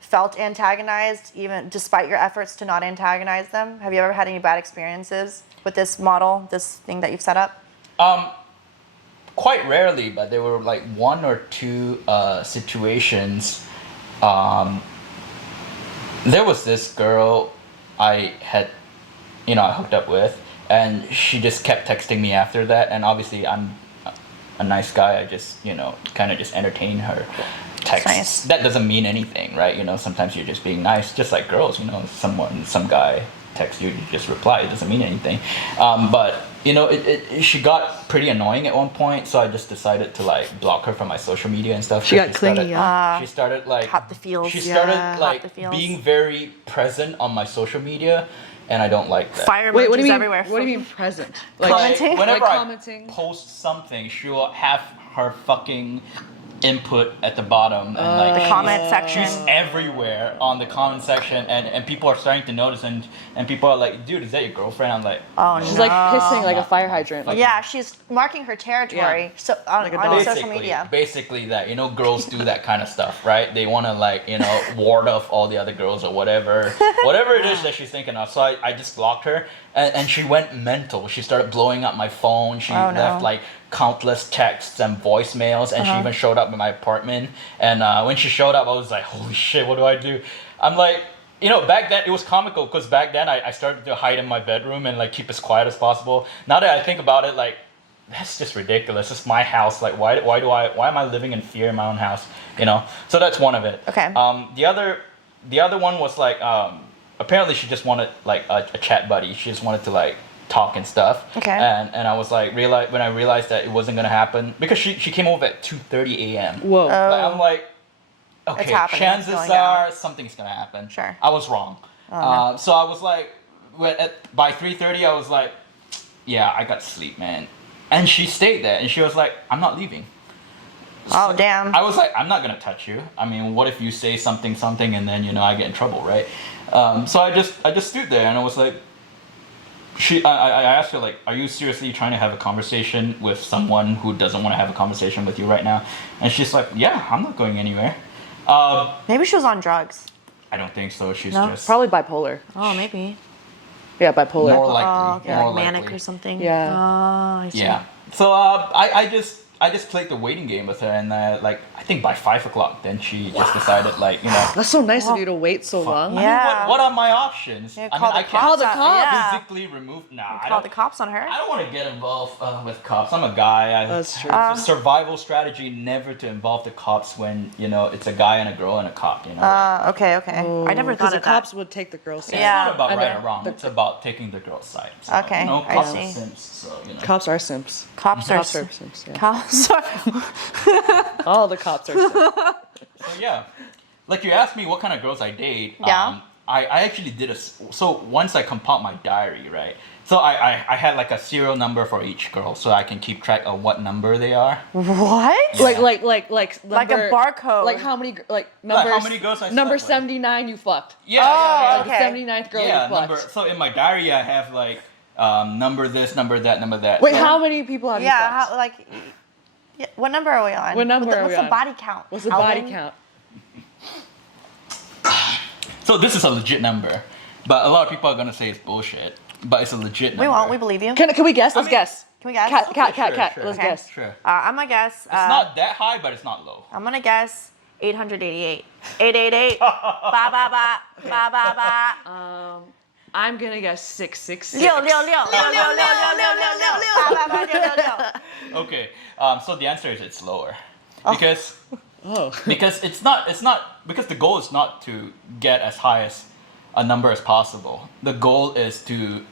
felt antagonized, even despite your efforts to not antagonize them? Have you ever had any bad experiences with this model, this thing that you've set up? Quite rarely, but there were like one or two situations. There was this girl I had, I hooked up with, and she just kept texting me after that. And obviously, a nice guy, I just, kind of just entertain her texts. Nice. That doesn't mean anything, right? Sometimes you're just being nice, just like girls, some guy texts you, you just reply. It doesn't mean anything. But, she got pretty annoying at one point, so I just decided to, like, block her from my social media and stuff. She got clingy, She started, like... Hot the feels. She started, Hot the like, feels. being very present on my social media, and I don't like that. Fire Wait, what do you emojis mean? everywhere. What do you mean present? Commenting? Whenever Like I commenting? post something, she will have her fucking input at the bottom, and like The comment section. she's everywhere on the comment section, and people are starting to notice, and people are like, dude, is that your girlfriend? I'm like, Oh, She's no. like pissing like a fire hydrant. Like, Yeah, she's marking her territory. Yeah. So on, Like a on dog. social media. Basically that, girls do that kind of stuff, right? They want to like, ward off all the other girls or whatever it is that she's thinking of. So I just blocked her, and she went mental. She started blowing up my phone. She Oh, no. left like countless texts and voicemails, and she even showed up in my apartment. And when she showed up, I was like, holy shit, what do I do? I'm like, back then it was comical, because back then I started to hide in my bedroom and like keep as quiet as possible. Now that I think about it, like, that's just ridiculous. It's my house. Like, why am I living in fear in my own house? So that's one of it. Okay. The other one was like, apparently she just wanted like a chat buddy. She just wanted to like talk and stuff. Okay. And I was like, when I realized that it wasn't gonna happen, because she came over at 2:30 a.m. whoa. Like, I'm like, okay, happening. It's chances going are down. something's gonna happen. Sure. I was wrong. So I was like, by 3:30, I was like, yeah, I got to sleep, man. And she stayed there, and she was like, I'm not leaving. Oh, damn. I was like, I'm not gonna touch you. I mean, what if you say something, and then I get in trouble, right? So I just stood there, and I was like, I asked her, like, are you seriously trying to have a conversation with someone who doesn't want to have a conversation with you right now? And she's like, yeah, I'm not going anywhere. Maybe she was on drugs. I don't think so. She's No? just Probably bipolar. Oh, maybe. Yeah, bipolar. more likely. Oh, okay. more Like manic likely. or something. Yeah. Oh, I see. Yeah. So I just played the waiting game with her, and like I think by 5 o'clock, then she just decided, like, That's so nice of you to wait so long. I mean, Yeah. what are my options? Yeah, I call mean, the I cops. can't Call the cops. Yeah. physically remove. Nah, I Call don't. the cops on her. I don't want to get involved with cops. I'm a guy. That's true. It's a survival strategy never to involve the cops when it's a guy and a girl and a cop. Okay. I never Because thought the of cops that. would take the girl's side. It's Yeah. not about And right then or wrong. It's about taking the girl's side. So, Okay, I cops see. are simps. So Cops are simps. Cops are simps. Yeah. Cops are. All the cops are simps. So yeah, like you asked me what kind of girls I date. Yeah. I actually did so once I compiled my diary, right? So I had like a serial number for each girl, so I can keep track of what number they are. What? Like Like a barcode. Like how many number? how many girls I Number slept with. 79 you fucked. Yeah. Oh, Like okay. the 79th girl Yeah, you fucked. number. So in my diary, I have like number this, number that, number that. Wait, So- how many people have you Yeah, fucked? how, like, yeah, what number are we on? What number are what's we the on? body count? What's the Alvin? body count? So this is a legit number, but a lot of people are gonna say it's bullshit. But it's a legit number. We won't. We believe you. Can we guess? Let's mean- guess. Can we guess? Cat. Sure. Let's Okay. guess. Sure. I'm gonna guess. It's not that high, but it's not low. I'm gonna guess 888. 888. Ba ba ba ba ba ba. I'm gonna guess 666. 六六六六六六六六六六八八八六六六。 Okay. So the answer is it's lower, because Oh. because it's not because the goal is not to get as high as a number as possible. The goal is to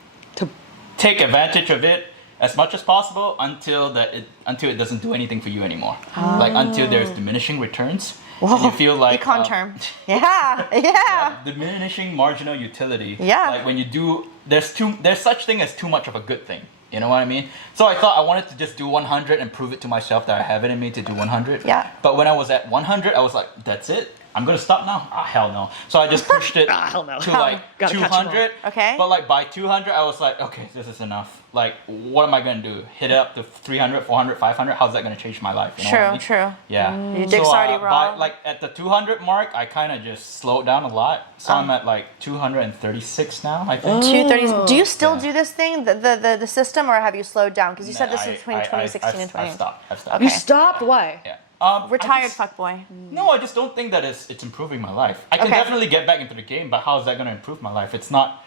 take advantage of it as much as possible until it doesn't do anything for you anymore. Like until there's diminishing returns. And you feel like Econ term. Yeah. diminishing marginal utility. Yeah. Like when you do, there's such thing as too much of a good thing. You know what I mean? So I thought I wanted to just do 100 and prove it to myself that I have it in me to do 100. Yeah. But when I was at 100, I was like, that's it? I'm gonna stop now? Ah, hell no. So I just pushed it hell no. to like Gotta catch 'em all. 200. Okay. But like by 200, I was like, okay, this is enough. Like, what am I gonna do? Hit it up to 300, 400, 500? How's that gonna change my life? You know what I mean? True. Yeah. Your dick's already By, raw. like at the 200 mark, I kind of just slowed down a lot. So I'm at like 236 now, I think. 230. Do you still Yeah. do this thing, the system, or have you slowed down? Because you said this is between 2016 and 20. I've stopped. You Okay. stopped? Why? Yeah. Retired I just- fuckboy. No, I just don't think that it's improving my life. I can Okay. definitely get back into the game, but how is that going to improve my life? It's not.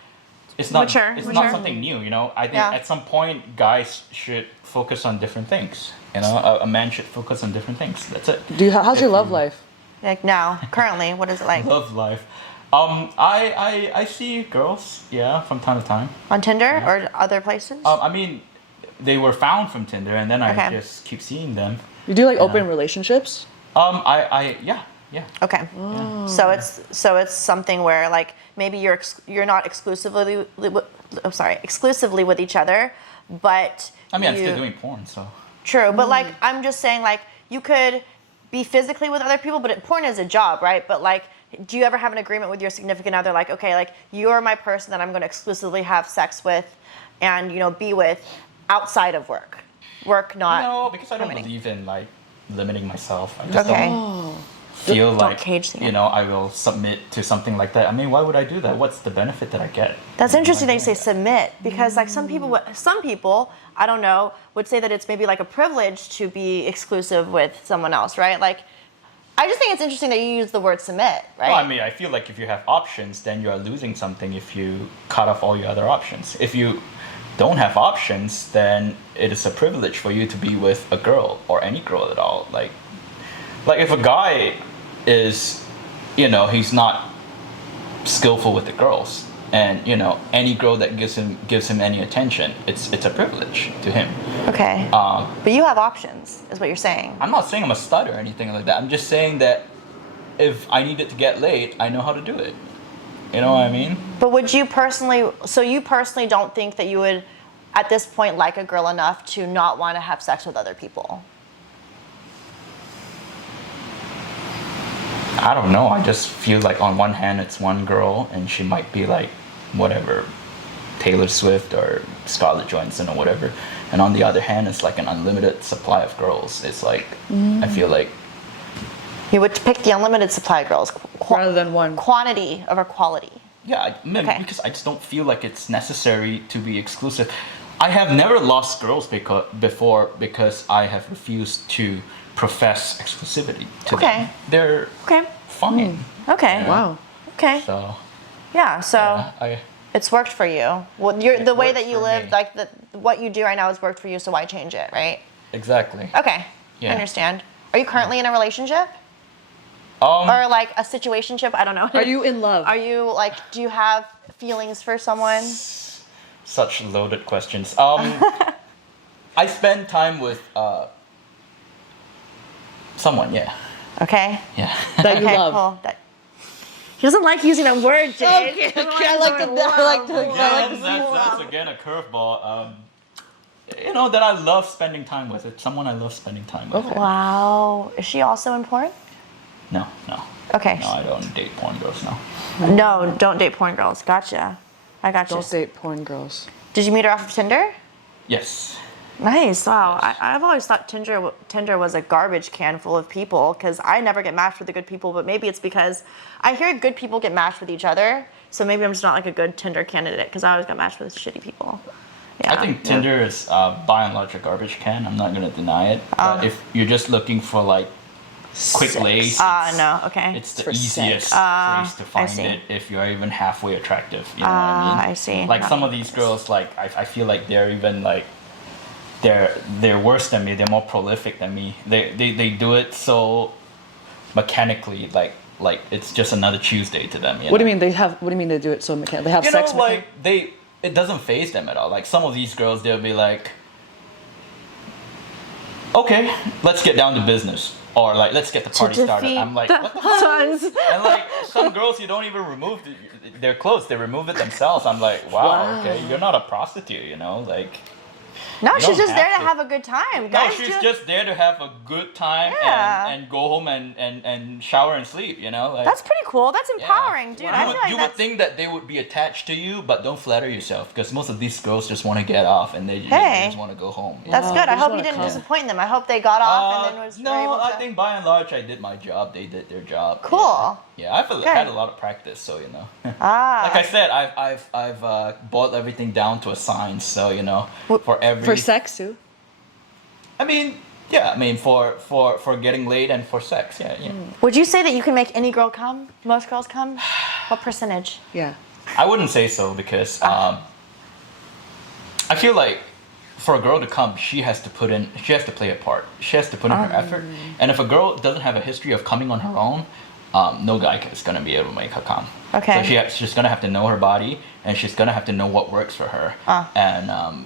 it's not Mature, it's mature. not something new, you know. I think Yeah. at some point guys should focus on different things. You know, a man should focus on different things. That's it. How's your love life? Like now, currently, what is it like? Love life. I see girls, yeah, from time to time. On Tinder or other places? I mean, they were found from Tinder, and then I Okay. just keep seeing them. You do like open relationships? Yeah. Okay. So it's something where like maybe you're not exclusively with each other, but I mean, I'm you- still doing porn, so. True, but like I'm just saying like you could be physically with other people, but porn is a job, right? But like, do you ever have an agreement with your significant other, like, okay, like you're my person that I'm going to exclusively have sex with, and be with outside of work? Work not. No, because I don't limiting. believe in like limiting myself. I just Okay. don't feel Don't like cage the I will submit to something like that. I mean, why would I do that? What's the benefit that I get? That's interesting that you say submit, because like some people, I don't know, would say that it's maybe like a privilege to be exclusive with someone else, right? Like, I just think it's interesting that you use the word submit, right? Well, I mean, I feel like if you have options, then you are losing something if you cut off all your other options. If you don't have options, then it is a privilege for you to be with a girl or any girl at all. Like if a guy is, he's not skillful with the girls, and any girl that gives him any attention, it's a privilege to him. Okay. But you have options, is what you're saying. I'm not saying I'm a stud or anything like that. I'm just saying that if I needed to get laid, I know how to do it. You know what I mean? But you personally don't think that you would, at this point, like a girl enough to not want to have sex with other people? I don't know. I just feel like on one hand it's one girl and she might be like whatever, Taylor Swift or Scarlett Johansson or whatever, and on the other hand it's like an unlimited supply of girls. It's like I feel like You would pick the unlimited supply of girls. Rather than one. Quantity over quality. yeah, Okay. because I just don't feel like it's necessary to be exclusive. I have never lost girls before because I have refused to profess exclusivity to Okay. them. They're Okay. fine. Okay. Wow. Okay. So Yeah. So I it's worked for you. Well, the way works that you for live, me. like what you do right now has worked for you. So why change it, right? exactly. Okay. Yeah. I understand. Are you currently in a relationship or like a situationship? I don't know. Are you in love? Are you like? Do you have feelings for someone? Such loaded questions. I spend time with someone. Yeah. Okay. Yeah. That you Okay. love? Cool. He doesn't like using that word, Jade. Okay, I like to. Again, that's again a curveball. That I love spending time with. It's someone I love spending time with. Wow. Is she also in porn? No. Okay. No, I don't date porn girls now. No, don't date porn girls. Gotcha. I gotcha. Don't date porn girls. Did you meet her off of Tinder? Yes. Nice. Wow. I've always thought Tinder was a garbage can full of people because I never get matched with the good people, but maybe it's because I hear good people get matched with each other. So maybe I'm just not like a good Tinder candidate because I always got matched with shitty people. Yeah. I think Tinder is by and large a garbage can. I'm not gonna deny it. But if you're just looking for like quick lays, No. Okay. it's the for easiest sex. place to find see. it if you're even halfway attractive. You know what I mean? I see. Like No. some of these girls, like I feel like they're even like they're worse than me. They're more prolific than me. They do it so mechanically, like it's just another Tuesday to them. What do you mean What do you mean they do it so mechanical? They have You sex. know, like it doesn't faze them at all. Like some of these girls, they'll be like, okay, let's get down to business. Or like, let's get the party started. I'm like, what the fuck? Sons. And like some girls, you don't even remove their clothes; they remove it themselves. I'm like, wow, okay, you're not a prostitute, like. No, You she's don't just there have to to. have a good time. No, Guys she's do- just there to have a good time Yeah. and go home and shower and sleep. Like, That's pretty cool. That's yeah. empowering, dude. I feel like You would that's... think that they would be attached to you, but don't flatter yourself because most of these girls just want to get off and they Hey. just want to go home. That's Oh, good. they I just hope you wanna didn't come. disappoint them. I hope they got off and then were no, able to... I think by and large I did my job. They did their job. Cool. Yeah, I've had a lot of practice, so Like I said, I've boiled everything down to a science. So for every For sex too. I mean, yeah. I mean, for getting laid and for sex. Yeah. Would you say that you can make any girl come? Most girls come? What percentage? Yeah. I wouldn't say so because I feel like for a girl to come, she has to play a part. She has to put in her effort. And if a girl doesn't have a history of coming on her own, no guy is gonna be able to make her come. Okay. So she's gonna have to know her body, and she's gonna have to know what works for her. And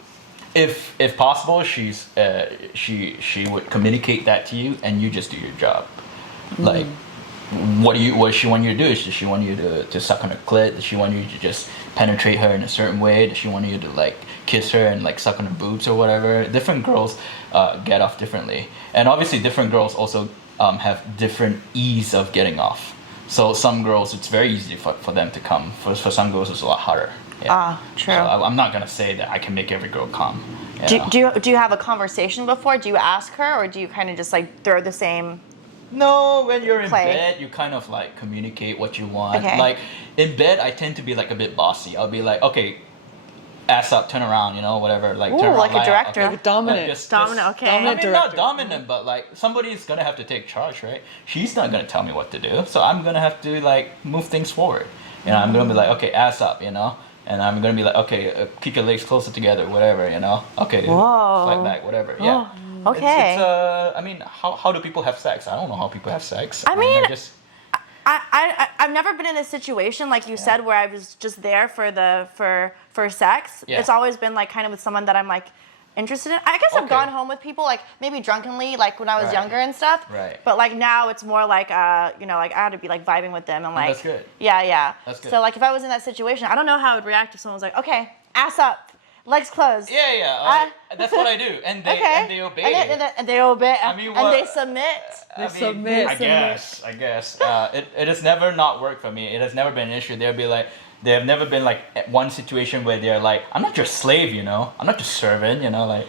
if possible, she would communicate that to you, and you just do your job. Like, what does she want you to do? Does she want you to suck on her clit? Does she want you to just penetrate her in a certain way? Does she want you to like kiss her and like suck on her boobs or whatever? Different girls get off differently, and obviously different girls also have different ease of getting off. So some girls, it's very easy for them to come. For some girls, it's a lot harder. Yeah. True. So I'm not gonna say that I can make every girl come. Do you have a conversation before? Do you ask her, or do you kind of just like throw the same? No, when you're in Play. bed, you kind of like communicate what you want. Okay. Like in bed, I tend to be like a bit bossy. I'll be like, okay, ass up, turn around, whatever. Like, turn around, like a lie out, director. okay. Dominant. Dominant, okay. Dominant I mean, not director. dominant, but like somebody's gonna have to take charge, right? She's not gonna tell me what to do, so I'm gonna have to like move things forward. I'm gonna be like, okay, ass up, and I'm gonna be like, okay, keep your legs closer together, whatever, Okay, fight back, whatever, yeah. Okay. It's I mean, how do people have sex? I don't know how people have sex. I mean, I just. I've never been in a situation like you said where I was just there for sex. Yeah. It's always been like kind of with someone that I'm like interested in. I guess I've Okay. gone home with people like maybe drunkenly, like when I was Right. younger and stuff. Right. But like now it's more like like I had to be like vibing with them and like that's good. Yeah. That's good. So like if I was in that situation, I don't know how I would react if someone was like, okay, ass up, legs closed. Yeah. That's what I do, and they Okay. and they obey. And they obey. I mean, and what- they submit. I submit. I guess. It has never not worked for me. It has never been an issue. There have never been like one situation where they're like, I'm not your slave, I'm not your servant, like,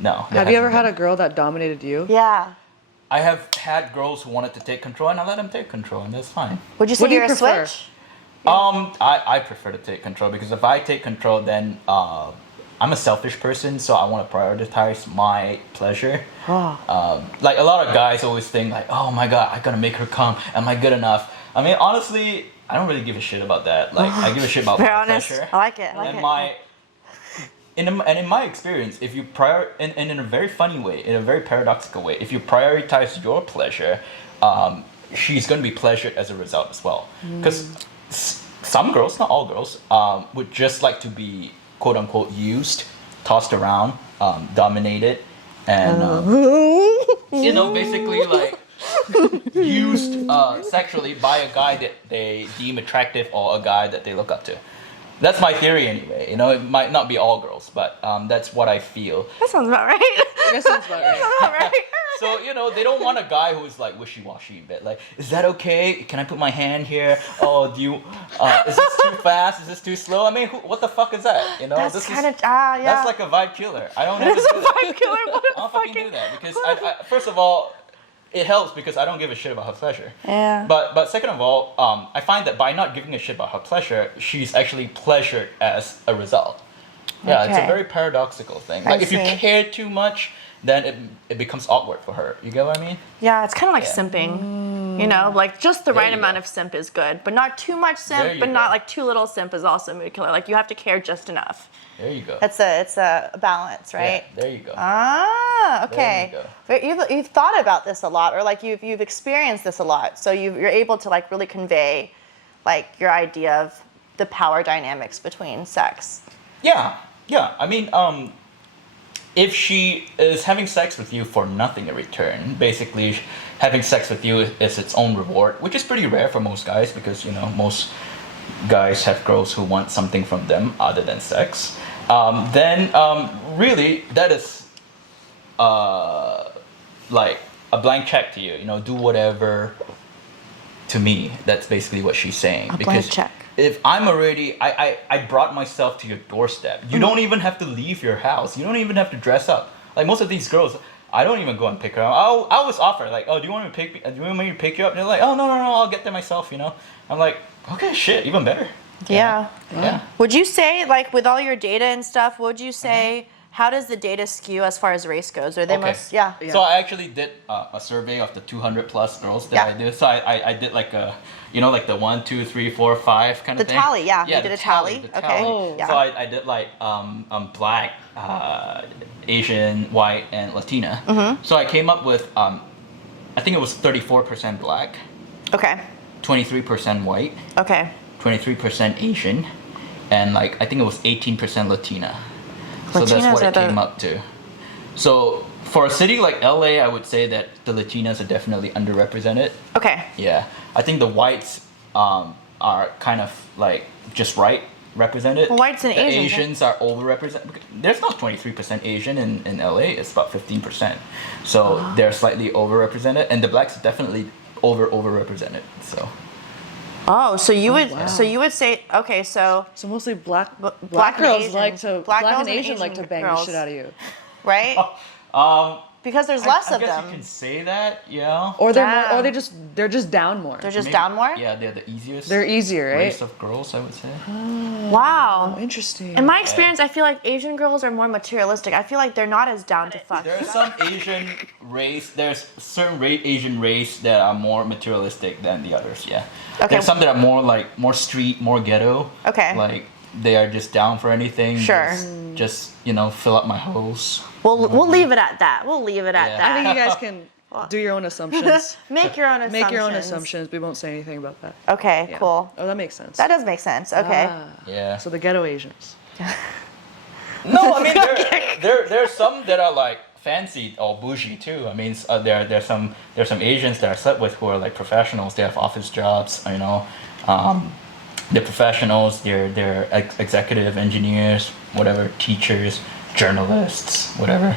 no. Have you ever had a girl that dominated you? Yeah. I have had girls who wanted to take control, and I let them take control, and that's fine. Would you say What do you you're a prefer? switch? I prefer to take control because if I take control, then I'm a selfish person, so I want to prioritize my pleasure. Like a lot of guys always think like, oh my god, I gotta make her come. Am I good enough? I mean, honestly, I don't really give a shit about that. Like, I give a shit about Very my honest. pleasure. I like it. In my experience, if you and in a very funny way, in a very paradoxical way, if you prioritize your pleasure, she's gonna be pleasured as a result as well. Because some girls, not all girls, would just like to be quote unquote used, tossed around, dominated, and basically like used sexually by a guy that they deem attractive or a guy that they look up to. That's my theory anyway. It might not be all girls, but that's what I feel. That sounds about right. That sounds about right. All right. So, they don't want a guy who's like wishy-washy a bit. Like, is that okay? Can I put my hand here? Oh, is this too fast? Is this too slow? I mean, what the fuck is that? That's this kind of, is, yeah. That's like a vibe killer. I don't ever That's a do that. vibe killer. What I don't fucking do that because I first of all, it helps because I don't give a shit about her pleasure. Yeah. But second of all, I find that by not giving a shit about her pleasure, she's actually pleasured as a result. Yeah, it's Okay. a very paradoxical thing. Like if you see. care too much, then it becomes awkward for her. You get what I mean? Yeah, it's kind of like Yeah. simping. Like just the There right you amount go. of simp is good, but not too much There simp, you but go. not like too little simp is also mood killer. Like you have to care just enough. There you go. It's a balance, right? Yeah, there you go. Ah, okay. You've thought about this a lot, or like you've experienced this a lot, so you're able to like really convey like your idea of the power dynamics between sex. Yeah. I mean, if she is having sex with you for nothing in return, basically having sex with you is its own reward, which is pretty rare for most guys because, most guys have girls who want something from them other than sex. Then really that is like a blank check to you. Do whatever to me. That's basically what she's saying. A blank check. If I'm already, I brought myself to your doorstep. You don't even have to leave your house. You don't even have to dress up. Like most of these girls, I don't even go and pick her up. I always offer like, oh, do you want me to pick you up? And they're like, oh, no, I'll get there myself. I'm like, okay, shit, even better. Yeah. Yeah. Would you say like with all your data and stuff, would you say how does the data skew as far as race goes? Or they Okay. must, yeah. Yeah. So I actually did a survey of the 200 plus girls that Yeah. I did. So I did like a, like the 1, 2, 3, 4, 5 kind of The thing. tally, yeah. You Yeah, did the a tally. The Okay. tally. Oh. Yeah. So I did like black, Asian, white, and Latina. Mm-hmm. So I came up with I think it was 34% black, Okay. 23% white, Okay. 23% Asian, and like I think it was 18% Latina. So that's Latinas what are it the- came up to. So for a city like LA, I would say that the Latinas are definitely underrepresented. Okay. Yeah, I think the whites are kind of like just right represented. Well, whites and the Asians, right? Asians are overrepresented. There's not 23% Asian in LA. It's about 15%. So they're slightly overrepresented, and the blacks are definitely overrepresented. So Oh, so you would wow. so you would say okay, so So mostly black black and girls Asian. like to Black black girls and and Asian like Asian to bang the girls. shit out of you, right? Because there's less I of guess them. you can say that. Yeah. or they're Yeah. more, or they're just down more. They're just Maybe- down more? Yeah, they're the easiest. They're easier, right? race of girls, I would say. Wow. Interesting. In my experience, I feel like Asian girls are more materialistic. I feel like they're not as down to fuck. There's some Asian race. There's certain Asian race that are more materialistic than the others. Yeah. Okay. There's some that are more street, more ghetto. Okay. Like they are just down for anything. Sure. Just fill up my holes. We'll leave it at that. We'll leave it at Yeah. I that. think you guys can do your own assumptions. Make your own assumptions. Make your own assumptions. We won't say anything about that. Okay, Yeah. cool. Oh, that makes sense. That does make sense. Okay. Ah, Yeah. so the ghetto Asians. No, I mean there's some that are like fancy or bougie too. I mean there's some Asians that I slept with who are like professionals. They have office jobs. They're professionals. They're executive engineers, whatever, teachers, journalists, whatever.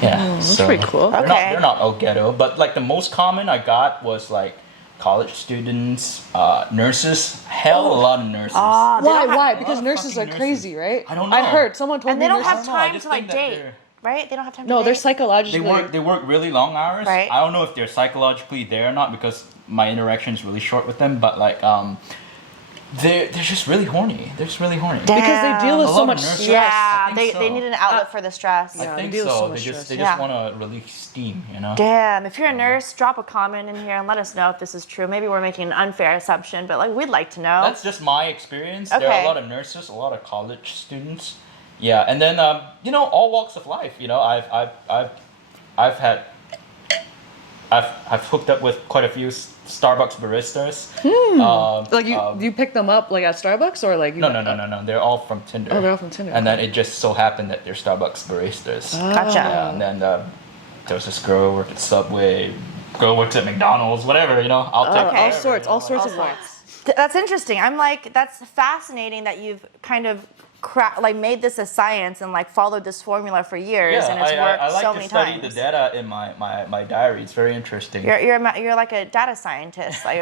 Yeah, that's pretty cool. They're, Okay. they're not all ghetto, but like the most common I got was like college students, nurses. Hell, a lot of nurses. Ah, they Why? don't have- Why? lot Because of nurses are fucking crazy, nurses. right? I don't I know. heard someone told and me they don't nurses. have know, I time just to like think that date, they're- right? They don't have time to No, date. they're psychologically. They work really long hours. Right. I don't know if they're psychologically there or not because my interaction is really short with them. But like they're just really horny. They're just really horny. because they deal with A so lot of much nurses. stress. Yeah, I think they so. need an outlet for the stress. Yeah. I think they deal with so so. much They stress. just Yeah. want to release steam, you know. Damn, if you're a nurse, drop a comment in here and let us know if this is true. Maybe we're making an unfair assumption, but like we'd like to know. That's just my experience. There are Okay. a lot of nurses, a lot of college students. Yeah, and then all walks of life. I've hooked up with quite a few Starbucks baristas. Like you pick them up like at Starbucks or like you No. They're all from Tinder. Oh, they're all from Tinder. And then it just so happened that they're Starbucks baristas. Gotcha. Yeah, and then there was this girl who worked at Subway, girl works at McDonald's, whatever. I'll take Okay. all sorts, all sorts of sorts. lights. That's interesting. I'm like, that's fascinating that you've kind of made this a science and like followed this formula for years, Yeah, and it's worked I like so to many study times. the data in my diary. It's very interesting. You're like a data scientist. Like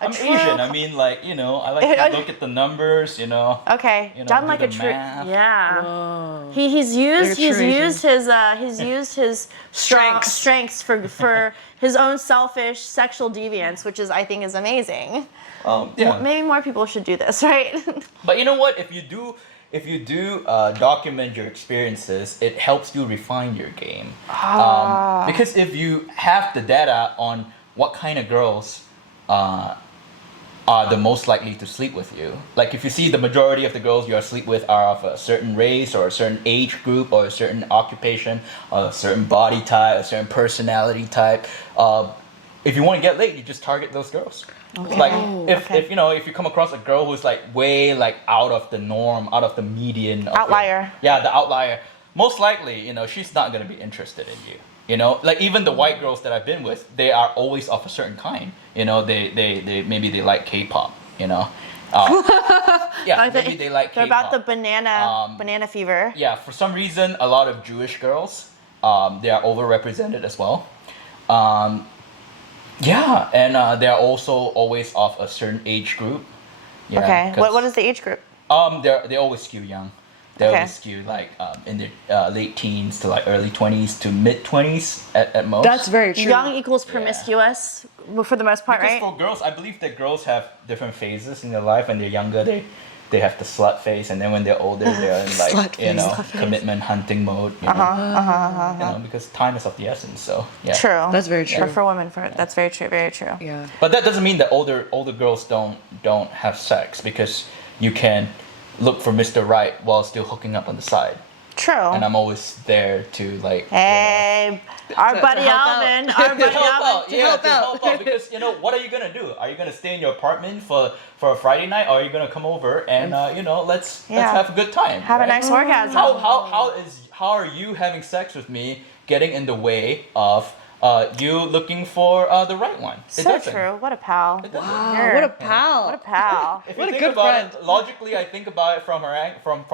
I'm Asian. I mean, like I like to look at the numbers. Okay, do done like a the true. math. Yeah. Whoa. He's used You're true he's used his strengths for his own selfish sexual deviance, which is I think is amazing. Yeah. Maybe more people should do this, right? But you know what? If you do document your experiences, it helps you refine your game. Because if you have the data on what kind of girls are the most likely to sleep with you, like if you see the majority of the girls you are sleep with are of a certain race or a certain age group or a certain occupation or a certain body type, a certain personality type, if you want to get laid, you just target those girls. Okay. Like Okay. if you come across a girl who's like way like out of the norm, out of the median, of Outlier. the outlier, most likely she's not gonna be interested in you. Like even the white girls that I've been with, they are always of a certain kind. They maybe they like K-pop. Yeah, maybe they like K-pop. They're about the banana fever. Yeah, for some reason, a lot of Jewish girls, they are overrepresented as well. Yeah, and they are also always of a certain age group. Yeah, Okay. 'cause, What is the age group? they always skew young. They'll Okay. be skewed like in their late teens to like early 20s to mid 20s at most. That's very true. Young equals promiscuous for the most part, Because right? for girls, I believe that girls have different phases in their life. When they're younger, they have the slut phase, and then when they're older, they're in like Slut phase. Slut phase. commitment hunting mode. You know, because time is of the essence. So yeah. True. That's very true. For women, that's very true. Very true. Yeah. But that doesn't mean that older girls don't have sex, because you can look for Mr. Right while still hooking up on the side. True. And I'm always there to like. Hey, our To buddy help out. Alvin. Our buddy Alvin. To help out. Because what are you gonna do? Are you gonna stay in your apartment for a Friday night, or are you gonna come over and let's have a good time? Have a right? nice orgasm. How are you having sex with me getting in the way of you looking for the right one? It So doesn't. true. What a pal. It doesn't. Wow, what a pal. What a pal. If What you a think good about friend. it logically, I think about it from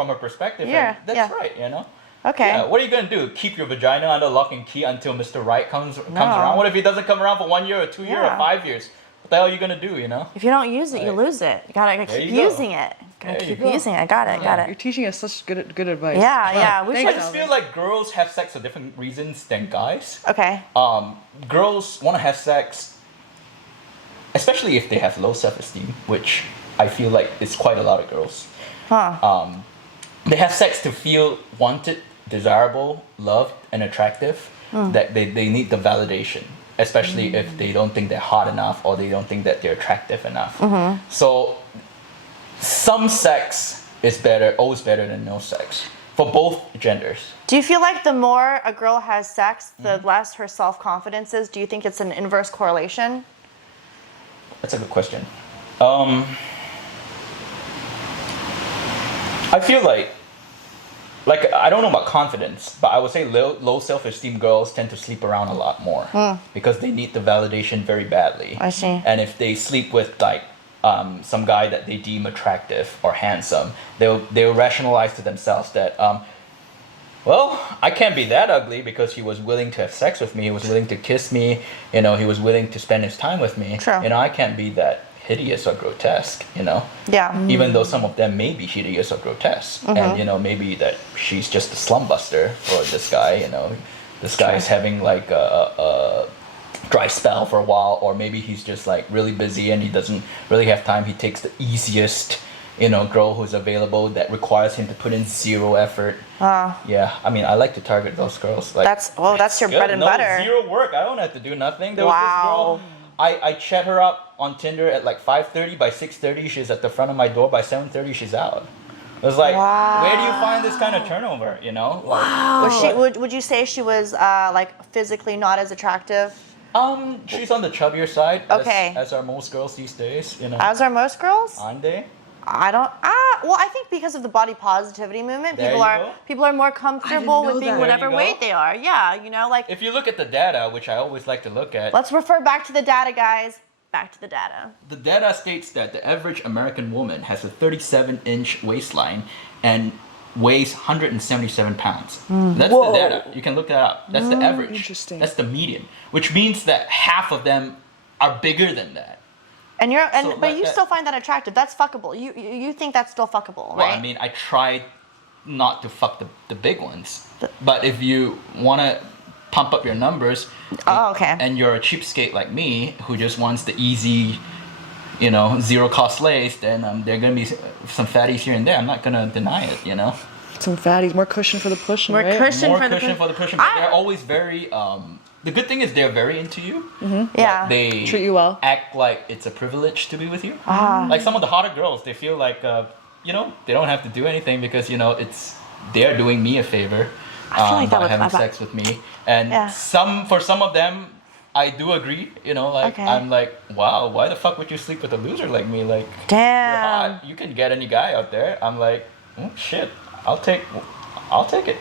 her perspective. Yeah, and that's yeah. right. Okay. Yeah, what are you gonna do? Keep your vagina under lock and key until Mr. Right comes around? What if he doesn't come around for 1 year or 2 years Yeah. or 5 years? What the hell are you gonna do? If you don't use it, you Right. lose it. You gotta There keep you go. using it. Gotta There you keep go. using it. Got You're it. teaching us such good advice. Yeah. We Thanks, I should. just feel like girls have sex for different reasons than guys. Okay. Girls want to have sex, especially if they have low self-esteem, which I feel like is quite a lot of girls. They have sex to feel wanted, desirable, loved, and attractive. That they need the validation, especially if they don't think they're hot enough or they don't think that they're attractive enough. So some sex is always better than no sex for both genders. Do you feel like the more a girl has sex, the less her self-confidence is? Do you think it's an inverse correlation? That's a good question. I feel like I don't know about confidence, but I would say low self-esteem girls tend to sleep around a lot more because they need the validation very badly. I see. And if they sleep with some guy that they deem attractive or handsome, they'll rationalize to themselves that well, I can't be that ugly because he was willing to have sex with me, he was willing to kiss me, he was willing to spend his time with me. True. I can't be that hideous or grotesque, Yeah. even though some of them may be hideous or grotesque, and maybe that she's just a slum buster for this guy. This guy is having like a dry spell for a while, or maybe he's just like really busy and he doesn't really have time. He takes the easiest girl who's available that requires him to put in zero effort. Yeah, I mean, I like to target those girls. Like, That's your good. bread and No, butter. zero work. I don't have to do nothing. There was Wow. this girl. I chat her up on Tinder at like 5:30. By 6:30, she's at the front of my door. By 7:30, she's out. It was like, where do you find this kind of turnover? Was she? Would you say she was like physically not as attractive? She's on the chubbier side. Okay. As are most girls these days. As are most girls? Aren't they? I don't. Well, I think because of the body positivity movement, There people are more comfortable know with being that. whatever There you weight go. they are. Yeah, like. If you look at the data, which I always like to look at, Let's refer back to the data, guys. Back to the data. the data states that the average American woman has a 37-inch waistline and weighs 177 pounds. That's the data. You can look that up. That's the average. Interesting. That's the median, which means that half of them are bigger than that. And So, but like you that- still find that attractive. That's fuckable. You think that's still fuckable, Well, right? I mean, I try not to fuck the big ones. But if you want to pump up your numbers, Oh, okay. and you're a cheapskate like me who just wants the easy, zero cost lace, then there are gonna be some fatties here and there. I'm not gonna deny it. Some fatties, more cushion for the pushing, More right? cushion More for the cushion for the pushing, but they're always very. The good thing is they're very into you. Yeah. They Treat you well. Act like it's a privilege to be with you. Like some of the hotter girls, they feel like they don't have to do anything because they're doing me a favor feel like that by would having clap up. sex with me. And Yeah. for some of them, I do agree. Okay. I'm like, wow, why the fuck would you sleep with a loser like me? Like, you're Damn. hot. You can get any guy out there. I'm like, shit, I'll take it.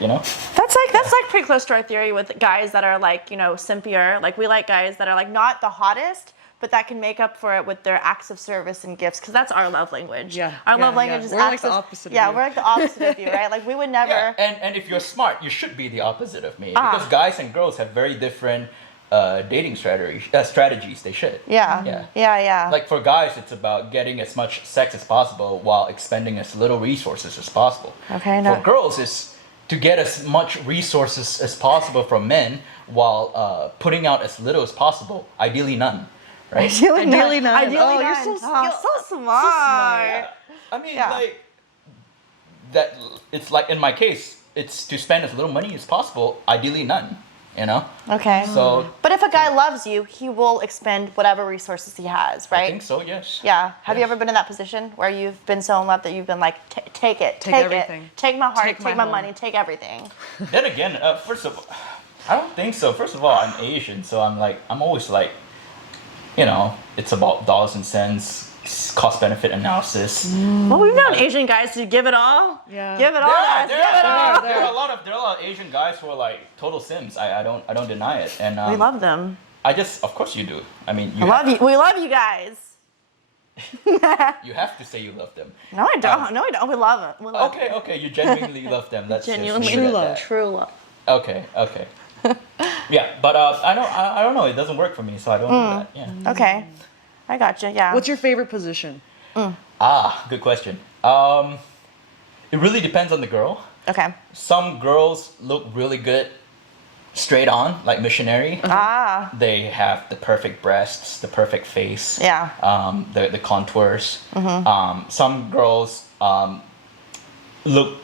That's like pretty close to our theory with guys that are like, simpier. Like we like guys that are like not the hottest, but that can make up for it with their acts of service and gifts, because that's our love language. Yeah, Our yeah, love language yeah. is We're like acts the of- opposite of Yeah, you. we're like the opposite of you, right? Like we would never. Yeah, and if you're smart, you should be the opposite of me because guys and girls have very different dating strategies. They should. Yeah. Yeah. Like for guys, it's about getting as much sex as possible while expending as little resources as possible. Okay, no. For girls, it's to get as much resources as possible from men while putting out as little as possible. Ideally, none. Right? Ideally none. Ideally Oh, none. you're so smart. So smart. Yeah. I mean, Yeah. like that. It's like in my case, it's to spend as little money as possible. Ideally, none. You know. Okay. So But if a guy loves you, he will expend whatever resources he has, right? I think so. Yes. Yeah. Have you Yes. ever been in that position where you've been so in love that you've been like, take it, Take take everything. it, take my heart, Take take my my home. money, take everything. Then again, first of all, I don't think so. First of all, I'm Asian, so I'm always like, you know, it's about dollars and cents, cost benefit analysis. Well, we've known Asian guys to give it all. Yeah. Give it all. guys, give it all. There are a lot of Asian guys who are like total sims. I don't deny it, and We love them. I just, of course you do. I mean, I love you. We love you guys. You have to say you love them. No, I don't. No, I don't. We love them. We love Okay, you genuinely love them. Let's Genuinely. just leave it True at love. that. True love. Okay. Yeah, but I don't know. It doesn't work for me, so I don't do that. Yeah. Okay. I gotcha. Yeah. What's your favorite position? Good question. It really depends on the girl. Okay. Some girls look really good straight on, like missionary. They have the perfect breasts, the perfect face. Yeah. The contours. Some girls look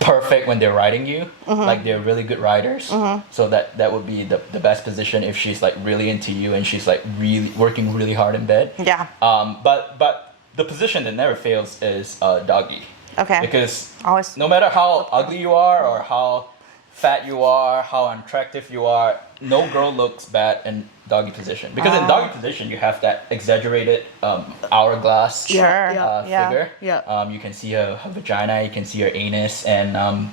perfect when they're riding you, like they're really good riders. So that would be the best position if she's like really into you and she's like really working really hard in bed. Yeah. But the position that never fails is doggy. Okay. Because Always. no matter how ugly you are or how fat you are, how unattractive you are, no girl looks bad in doggy position. Because in doggy position, you have that exaggerated hourglass Sure. Yeah. figure. Yeah. You can see her vagina, you can see her anus, and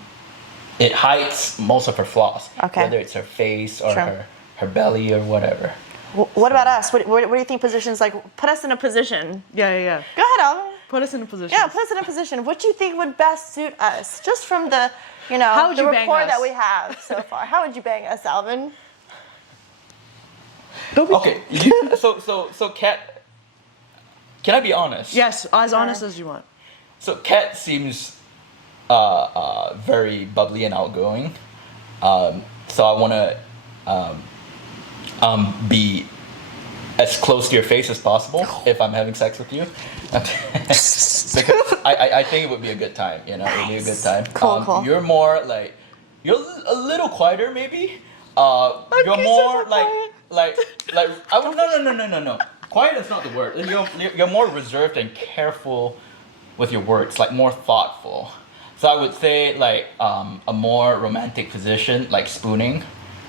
it hides most of her flaws. Okay. Whether it's her face or Sure. her belly or whatever. What about us? What do you think positions like? Put us in a position. Yeah. Go ahead, Alvin. Put us in a position. Yeah, put us in a position. What do you think would best suit us? Just from the, How would the you bang rapport us? that we have so far. How would you bang us, Alvin? Don't be Okay, so Kat, can I be honest? Yes, as honest as you want. So Kat seems very bubbly and outgoing. So I want to be as close to your face as possible if I'm having sex with you. Because I think it would be a good time, It would be a good time. Cool. You're more like, you're a little quieter maybe. You're more like no. Quiet is not the word. You're more reserved and careful with your words, like more thoughtful. So I would say like a more romantic position, like spooning.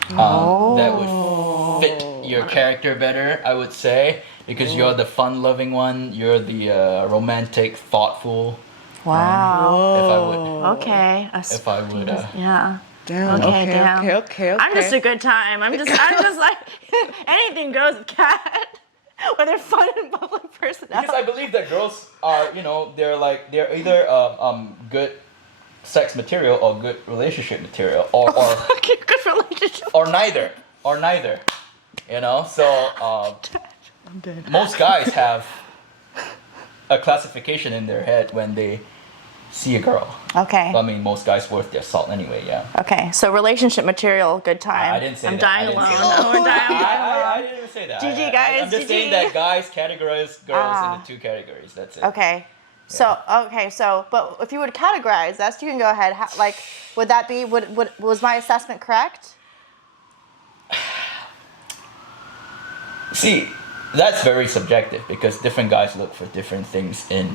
That would fit your character better, I would say, because you're the fun-loving one. You're the romantic, thoughtful. Wow. If I would. Okay. If I would. Yeah. Damn. Okay, damn. Okay. I'm just a good time. I'm just like anything goes with Kat. Whether fun and bubbly personality. Because I believe that girls are, they're either good sex material or good relationship material, or Okay, good relationship. or neither. So I'm dead. most guys have a classification in their head when they see a girl. Okay. I mean, most guys worth their salt anyway. Yeah. Okay. So relationship material, good time. I didn't say I'm that. dying I didn't alone. say that. No, we're dying alone. I didn't even say that. GG, guys, I'm just GG. saying that guys categorize girls into two categories. That's it. Okay. So but if you would categorize us, you can go ahead. Would that be was my assessment correct? See, that's very subjective because different guys look for different things in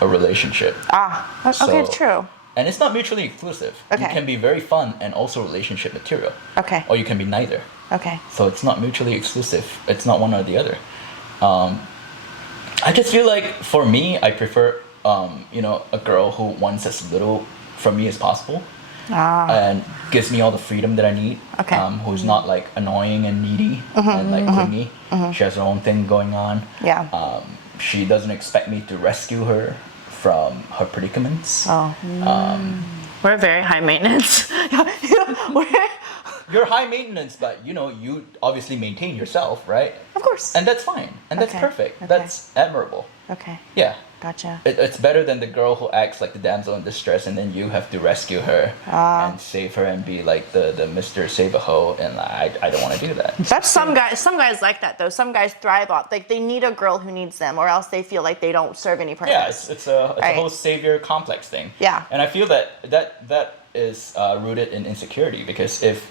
a relationship. Okay, So- true. And it's not mutually exclusive. Okay. You can be very fun and also relationship material. Okay. Or you can be neither. Okay. So it's not mutually exclusive. It's not one or the other. I just feel like for me, I prefer, a girl who wants as little from me as possible. And gives me all the freedom that I need. Okay. Who's not like annoying and needy and like clingy. She has her own thing going on. Yeah. She doesn't expect me to rescue her from her predicaments. We're very high maintenance. you're high maintenance, but you obviously maintain yourself, right? Of course. And that's fine, and that's Okay, perfect. okay. That's admirable. Okay. Yeah. Gotcha. It's better than the girl who acts like the damsel in distress, and then you have to rescue her and save her and be like the Mr. Save-A-Ho, and I don't want to do that. That's some guys. Some guys like that though. Some guys thrive off like they need a girl who needs them, or else they feel like they don't serve any purpose. Yeah, it's a whole savior complex thing. Yeah. And I feel that is rooted in insecurity, because if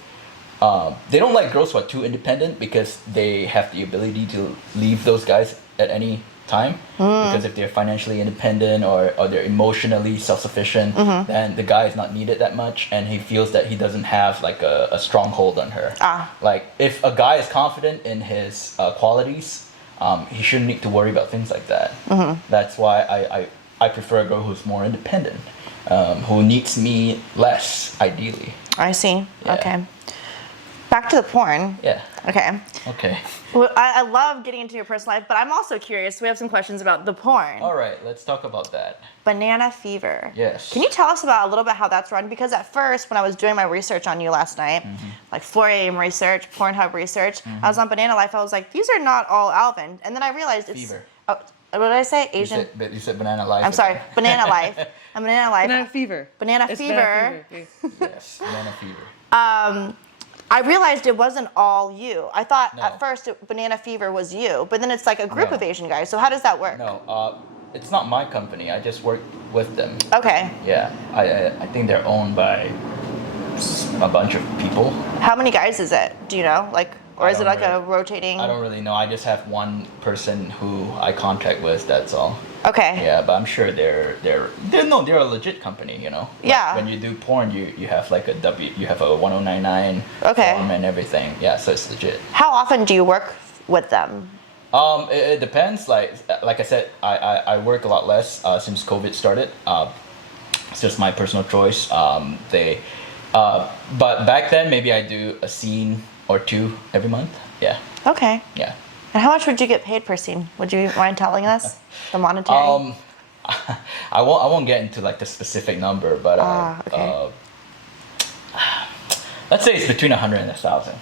they don't like girls who are too independent because they have the ability to leave those guys at any time, because if they're financially independent or they're emotionally self-sufficient, then the guy is not needed that much, and he feels that he doesn't have like a stronghold on her. Like if a guy is confident in his qualities, he shouldn't need to worry about things like that. That's why I prefer a girl who's more independent, who needs me less, ideally. I see. Yeah. Okay. Back to the porn. Yeah. Okay. Okay. Well, I love getting into your personal life, but I'm also curious. We have some questions about the porn. All right, let's talk about that. Banana Fever. Yes. Can you tell us about a little bit how that's run? Because at first, when I was doing my research on you last night, like 4 a.m. research, Pornhub research, I was on Banana Life. I was like, these are not all Alvin. And then I realized it's... Fever. Oh, what did I say? Asian? You said Banana Life. I'm sorry. Banana Life. I'm Banana Life. Banana fever. Banana It's Fever. Banana fever. Yes, Banana Fever. I realized it wasn't all you. I thought No. at first Banana Fever was you, but then it's like a group No. of Asian guys. So how does that work? No, it's not my company. I just work with them. Okay. Yeah, I think they're owned by a bunch of people. How many guys is it? Do you know? Like, or I is it don't like a really- rotating? I don't really know. I just have one person who I contract with. That's all. Okay. Yeah, but I'm sure they're a legit company. Like Yeah. when you do porn, you have like you have a 1099 Okay. form and everything. Yeah, so it's legit. How often do you work with them? It depends. Like I said, I work a lot less since COVID started. It's just my personal choice. But back then maybe I do a scene or two every month. Yeah. Okay. Yeah. And how much would you get paid per scene? Would you mind telling us the monetary? I won't get into like the specific number, but okay. let's say it's between 100 and 1,000.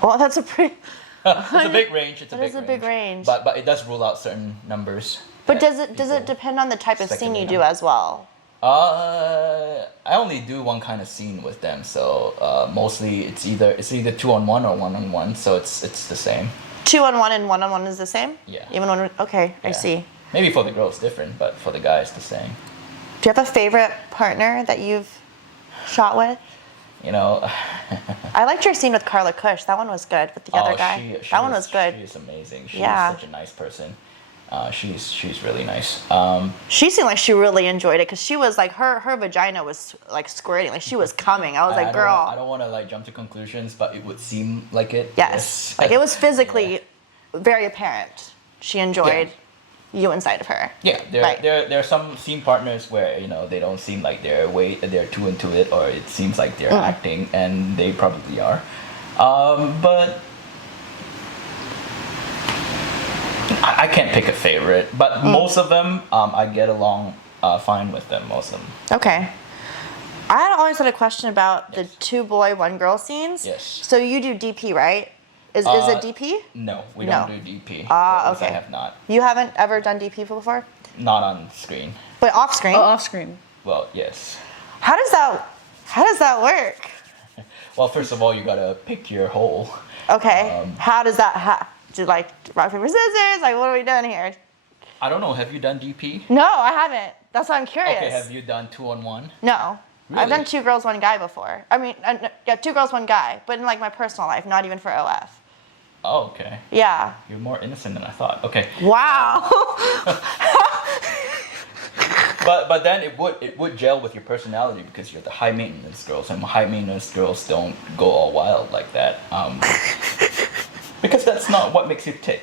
Well, that's a pretty. It's a big range. It's That is a big range. But it does rule out certain numbers. But that does it people depend on the type of scene you speculate do on. as well? I only do one kind of scene with them, so mostly it's either 2-on-1 or 1-on-1, so it's the same. 2-on-1 and 1-on-1 is the same? Yeah. Even when okay, I Yeah. see. Maybe for the girls different, but for the guys the same. Do you have a favorite partner that you've shot with? I liked your scene with Carla Kush. That one was good with the other guy. That one was good. She is amazing. She's Yeah. such a nice person. She's really nice. She seemed like she really enjoyed it because she was like her vagina was like squirting, like she was coming. I was like, girl. I don't want to like jump to conclusions, but it would seem like it. Yes, like it was physically very apparent. She enjoyed you inside of her. Yeah, Right. there are some scene partners where they don't seem like they're too into it, or it seems like they're acting, and they probably are. But I can't pick a favorite, but most of them I get along fine with them. Most of them. Okay. I had always had a question about the 2-boy, 1-girl scenes. Yes. So you do DP, right? Is it DP? No, we No. don't do DP. Ah, Or at least okay. I have not. You haven't ever done DP before? Not on screen. But off screen? Oh, off screen. Well, yes. How does that work? Well, first of all, you gotta pick your hole. Okay. How does that do like rock, paper, scissors? Like what are we doing here? I don't know. Have you done DP? No, I haven't. That's why I'm curious. Okay. Have you done 2-on-1? No. I've Really? done 2 girls, 1 guy before. I mean, 2 girls, 1 guy, but in like my personal life, not even for OF. Oh, okay. Yeah. You're more innocent than I thought. Okay. Wow. But then it would gel with your personality because you're the high maintenance girls, and high maintenance girls don't go all wild like that. Because that's not what makes you tick.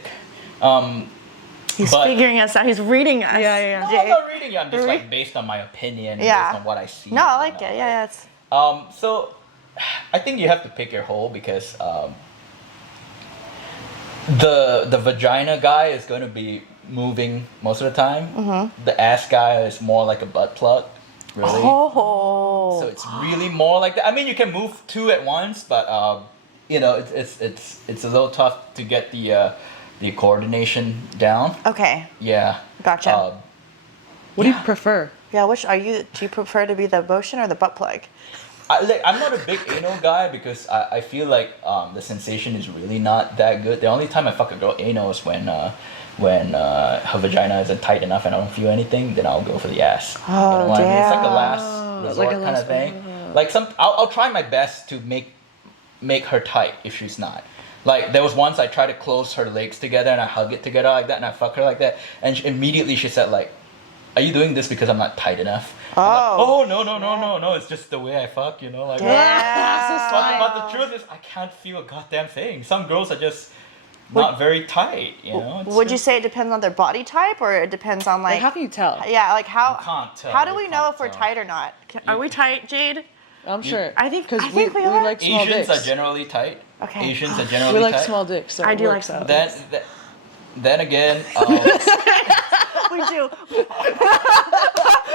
He's But- figuring us out. He's reading us. Yeah. No, I'm not reading you. I'm just like based on my opinion, Yeah. based on what I see. No, I like it. Yeah, it's. So I think you have to pick your hole because the vagina guy is going to be moving most of the time. The ass guy is more like a butt plug. really. Oh. So it's really more like that. I mean, you can move two at once, but you know, it's a little tough to get the coordination down. Okay. Yeah. Gotcha. What do you prefer? Yeah, do you prefer to be the motion or the butt plug? I'm not a big anal guy because I feel like the sensation is really not that good. The only time I fuck a girl anal is when her vagina isn't tight enough and I don't feel anything, then I'll go for the ass. Oh, you know what I mean? It's like a damn. last resort kind of thing. Like I'll try my best to make her tight if she's not. Like there was once I tried to close her legs together and I hug it together like that and I fuck her like that and immediately she said like, "Are you doing this because I'm not tight enough?" Oh. Like, no, it's just the way I fuck, you know, like. Yeah. But the truth is, I can't feel a goddamn thing. Some girls are just not very tight, you know. Would you say it depends on their body type, or it depends on Like, how can you tell? Yeah, like how? You can't tell, How do you we know can't if we're tell. tight or not? Are we tight, Jade? I'm sure. I think because we are. like small Asians dicks. are generally tight. Okay. Asians are generally We like tight. small dicks. So I it do like works small out. Then again, We do.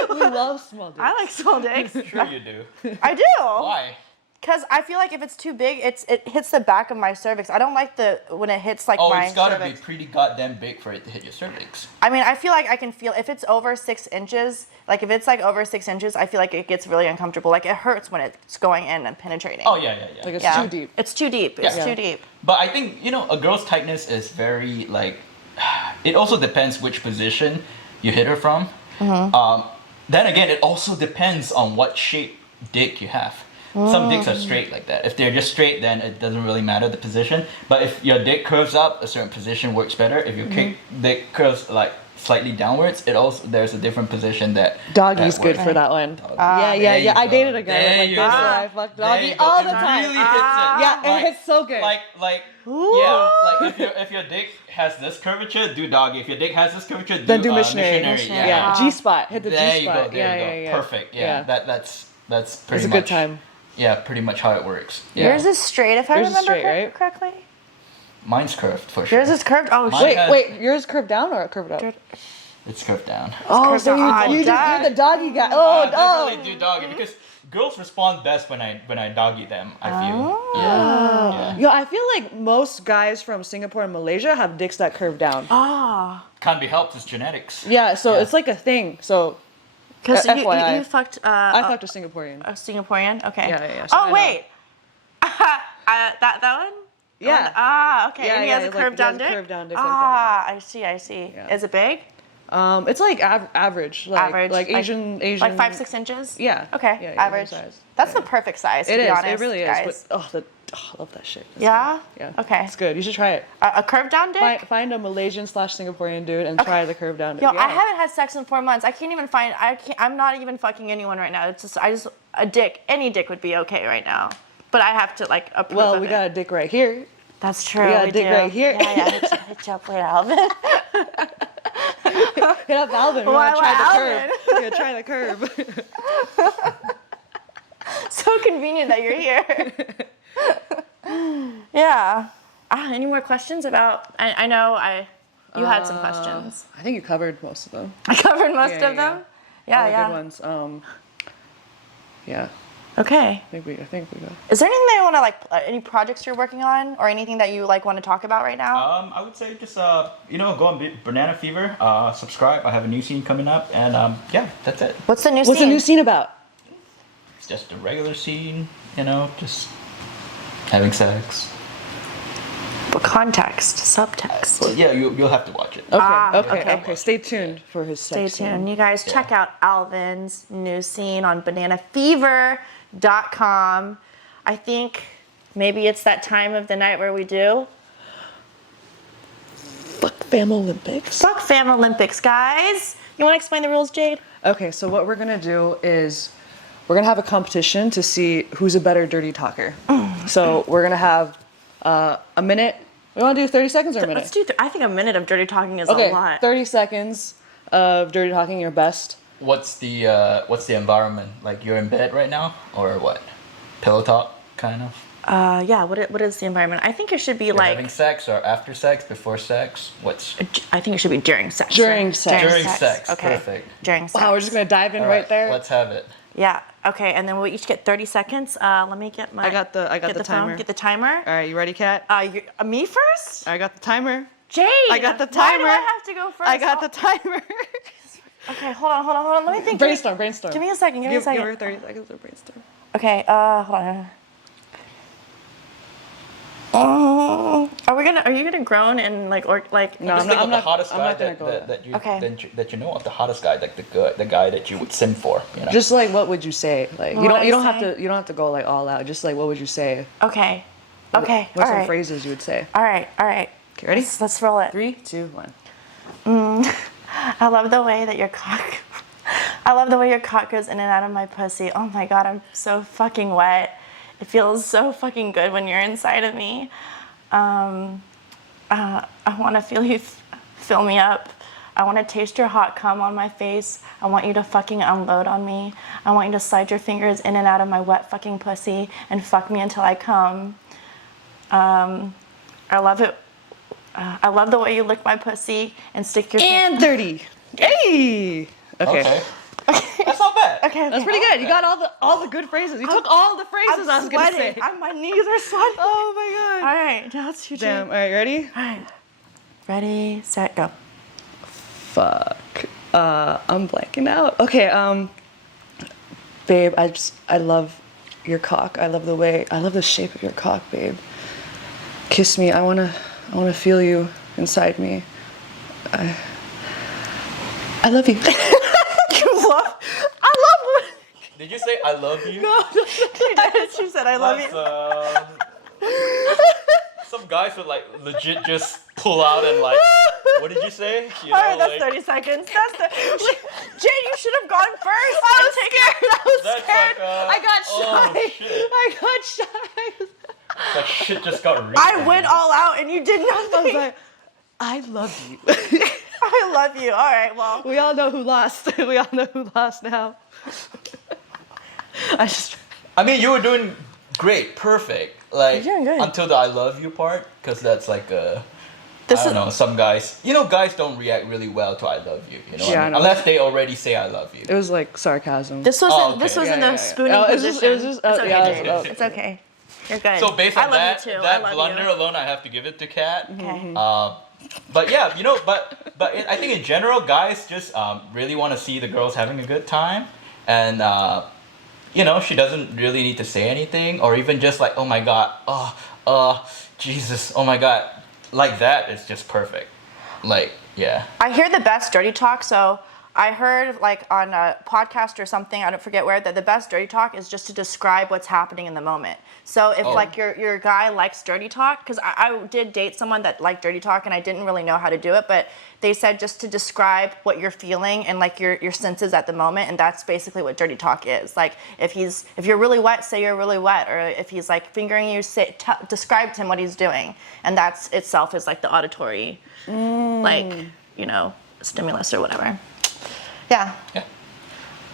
We love small dicks. I like small dicks. sure you do. I do. Why? Because I feel like if it's too big, it hits the back of my cervix. I don't like when it hits like Oh, my it's gotta cervix. be pretty goddamn big for it to hit your cervix. I mean, I feel like I can feel if it's over 6 inches. Like if it's like over 6 inches, I feel like it gets really uncomfortable. Like it hurts when it's going in and penetrating. Oh yeah. Like it's Yeah. too deep. It's too deep. It's Yeah. too deep. But I think, you know, a girl's tightness is very, like, it also depends which position you hit her from. Then again, it also depends on what shape dick you have. Some dicks are straight like that. If they're just straight, then it doesn't really matter the position. But if your dick curves up, a certain position works better. If your dick curves, like, slightly downwards, there's a different position that... Doggy's that good works. for that one. Doggy. Yeah. There you I go. dated a guy There like you this, go. so I fucked There doggy you go. all the It time. really hits it. Yeah, it Like- hits so good. Like if your dick has this curvature, do doggy. If your dick has this curvature, Then do missionary. Yeah. Yeah, G spot. Hit the There G you go. spot. There you go. Yeah. Perfect. Yeah. That's pretty It's a much good time. Yeah, pretty much how it works. Yeah. Yours is straight, if I Yours is remember straight, right? correctly. Mine's curved for sure. Yours is curved. Oh Mine shit. has- Wait, yours curved down or curved up? It's curved down. Oh, curved so down. you're Dog. the doggy guy. I Oh, definitely do doggy because girls respond best when I doggy them. I feel. Yeah. Yo, I feel like most guys from Singapore and Malaysia have dicks that curve down. Can't be helped. It's genetics. Yeah, so Yeah. it's like a thing. So Because FYI. you fucked I fucked a Singaporean. a Singaporean. Okay. Yeah, so I Oh know. wait. That one. Yeah. Okay. Yeah, and he yeah, has a like, curved he has down a dick. curved down dick like that, I see. Yeah. Is it big? It's like average. Like, Average. Like Asian. Like 5-6 inches. Yeah. Okay. Yeah, average. size. That's Yeah. the perfect size. To It be is. honest, It really is. guys. But, I love that shit. It's Yeah? good. Yeah. Okay. It's good. You should try it. A curved down dick. Find a Malaysian / Singaporean dude and try the curve down. Yo, Yeah. I haven't had sex in 4 months. I can't even find. I'm not even fucking anyone right now. It's just. A dick. Any dick would be okay right now. But I have to like approve. Well, of we it. got a dick right here. That's true. we got a we dick do. right here. Yeah. Hit you up with Alvin. Hit up Alvin. We Why want to try Alvin? the curve. Yeah, try the curve. So convenient that you're here. Yeah. Any more questions about? I know you had some questions. I think you covered most of them. I covered most Yeah, of them. Yeah, All the yeah. good ones. Yeah. Okay. I think we got. Is there anything that you want to like? Any projects you're working on, or anything that you like want to talk about right now? I would say just go on Banana Fever. Subscribe. I have a new scene coming up, and yeah, that's it. What's the new What's scene? the new scene about? It's just a regular scene, you know, just having sex. What context? Subtext. Well, yeah, you'll have to watch it. Okay. okay. Stay tuned for his Stay sex scene. tuned. You guys check out Alvin's new scene on bananafever.com. I think maybe it's that time of the night where we do Fukfam Olympics. Fukfam Olympics, guys. You want to explain the rules, Jade? Okay, so what we're gonna do is we're gonna have a competition to see who's a better dirty talker. So we're gonna have a minute. We want to do 30 seconds or a minute? Let's do. I think a minute of dirty talking is Okay, a lot. 30 seconds of dirty talking, your best. What's the environment? Like you're in bed right now, or what? Pillow talk, kind of. Yeah, what is the environment? I think it should be like Having sex or after sex, before sex? What's I think it should be during sex. During sex. during sex? Okay. Perfect. During sex. Wow, we're just gonna dive in All right there. Let's have it. Yeah. Okay, and then we'll each get 30 seconds. Let me get my I got the phone, timer. Get the timer. All right, you ready, Kat? Me first? I got the timer. Jade! I got the Why do timer. I have to go first? I got the timer. Okay, hold on. Let me think. Brainstorm. Give me a second. Give me a second. Give her 30 seconds to brainstorm. Okay, hold on. Are you gonna groan and like No, Just I'm think not. of I'm the not. hottest I'm guy not gonna go. that you know of, the hottest guy, like the guy that you would sin for. You know. Just like, what would you say? Like, What you would I don't have say? to. You don't have to go like all out. Just like, what would you say? Okay. What's all some right. phrases you would say? All right. Okay, ready? Let's roll it. 3, 2, 1. I love the way that your cock. I love the way your cock goes in and out of my pussy. Oh my god, I'm so fucking wet. It feels so fucking good when you're inside of me. I want to feel you fill me up. I want to taste your hot cum on my face. I want you to fucking unload on me. I want you to slide your fingers in and out of my wet fucking pussy and fuck me until I come. I love it. I love the way you lick my pussy and stick your And 30. Hey. Okay. That's not bad. Okay, That's pretty good. You got all the good phrases. You took all the phrases I was gonna say. My knees are sweating. Oh my god. All right, now it's your Damn. turn. All right, ready? All right. Ready, set, go. Fuck. I'm blanking out. Okay. Babe, I love your cock. I love the shape of your cock, babe. Kiss me. I wanna feel you inside me. I love you. I love Did you say I love you? No. she said I love you. Some guys would like legit just pull out and like, what did you say? You All right, know, that's like, 30 seconds. Jade, you should have gone first. I was scared. that's like, I got shy. oh, shit. I got shy. That shit just got real. I went all out and you did I was nothing. like, I love you. I love you. All right, well. We all know who lost. We all know who lost now. I mean, you were doing great, perfect. Like You're doing good. until the I love you part, because that's like I This don't is know. Some guys, guys don't react really well to I love you. You know, Yeah, I know. unless they already say I love you. It was like sarcasm. this wasn't Oh, okay. this was Yeah, in yeah, the yeah. spooning Oh, it was position. just- it was just- it's oh, okay, yeah, Jade. oh. It's okay. You're good. So based I on love that, you too. I that love blunder you. alone, I have to give it to Kat. Okay. But yeah, I think in general, guys just really want to see the girls having a good time, and she doesn't really need to say anything, or even just like, oh my god, Jesus, oh my god, like that is just perfect. Like, yeah. I hear the best dirty talk, so I heard like on a podcast or something, I don't forget where, that the best dirty talk is just to describe what's happening in the moment. So if like your guy likes dirty talk, because I did date someone that liked dirty talk and I didn't really know how to do it, but they said just to describe what you're feeling and like your senses at the moment, and that's basically what dirty talk is. Like if you're really wet, say you're really wet, or if he's like fingering you, describe to him what he's doing, and that's itself is like the auditory, stimulus or whatever. Yeah.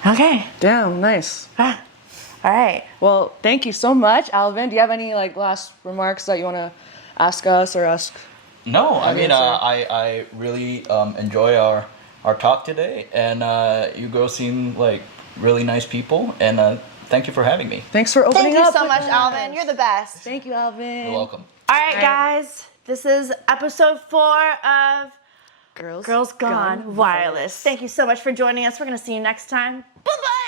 Okay. Damn, nice. All right. Well, thank you so much, Alvin. Do you have any like last remarks that you want to ask us or ask? No, I mean, sure. I really enjoy our talk today, and you girls seem like really nice people, and thank you for having me. Thanks for opening Thank you up. so with much, us. Alvin. You're the best. Thank you, Alvin. You're welcome. All right, guys. This is episode 4 of Girls Girls Gone Wireless. Thank you so much for joining us. We're going to see you next time. Bye-bye.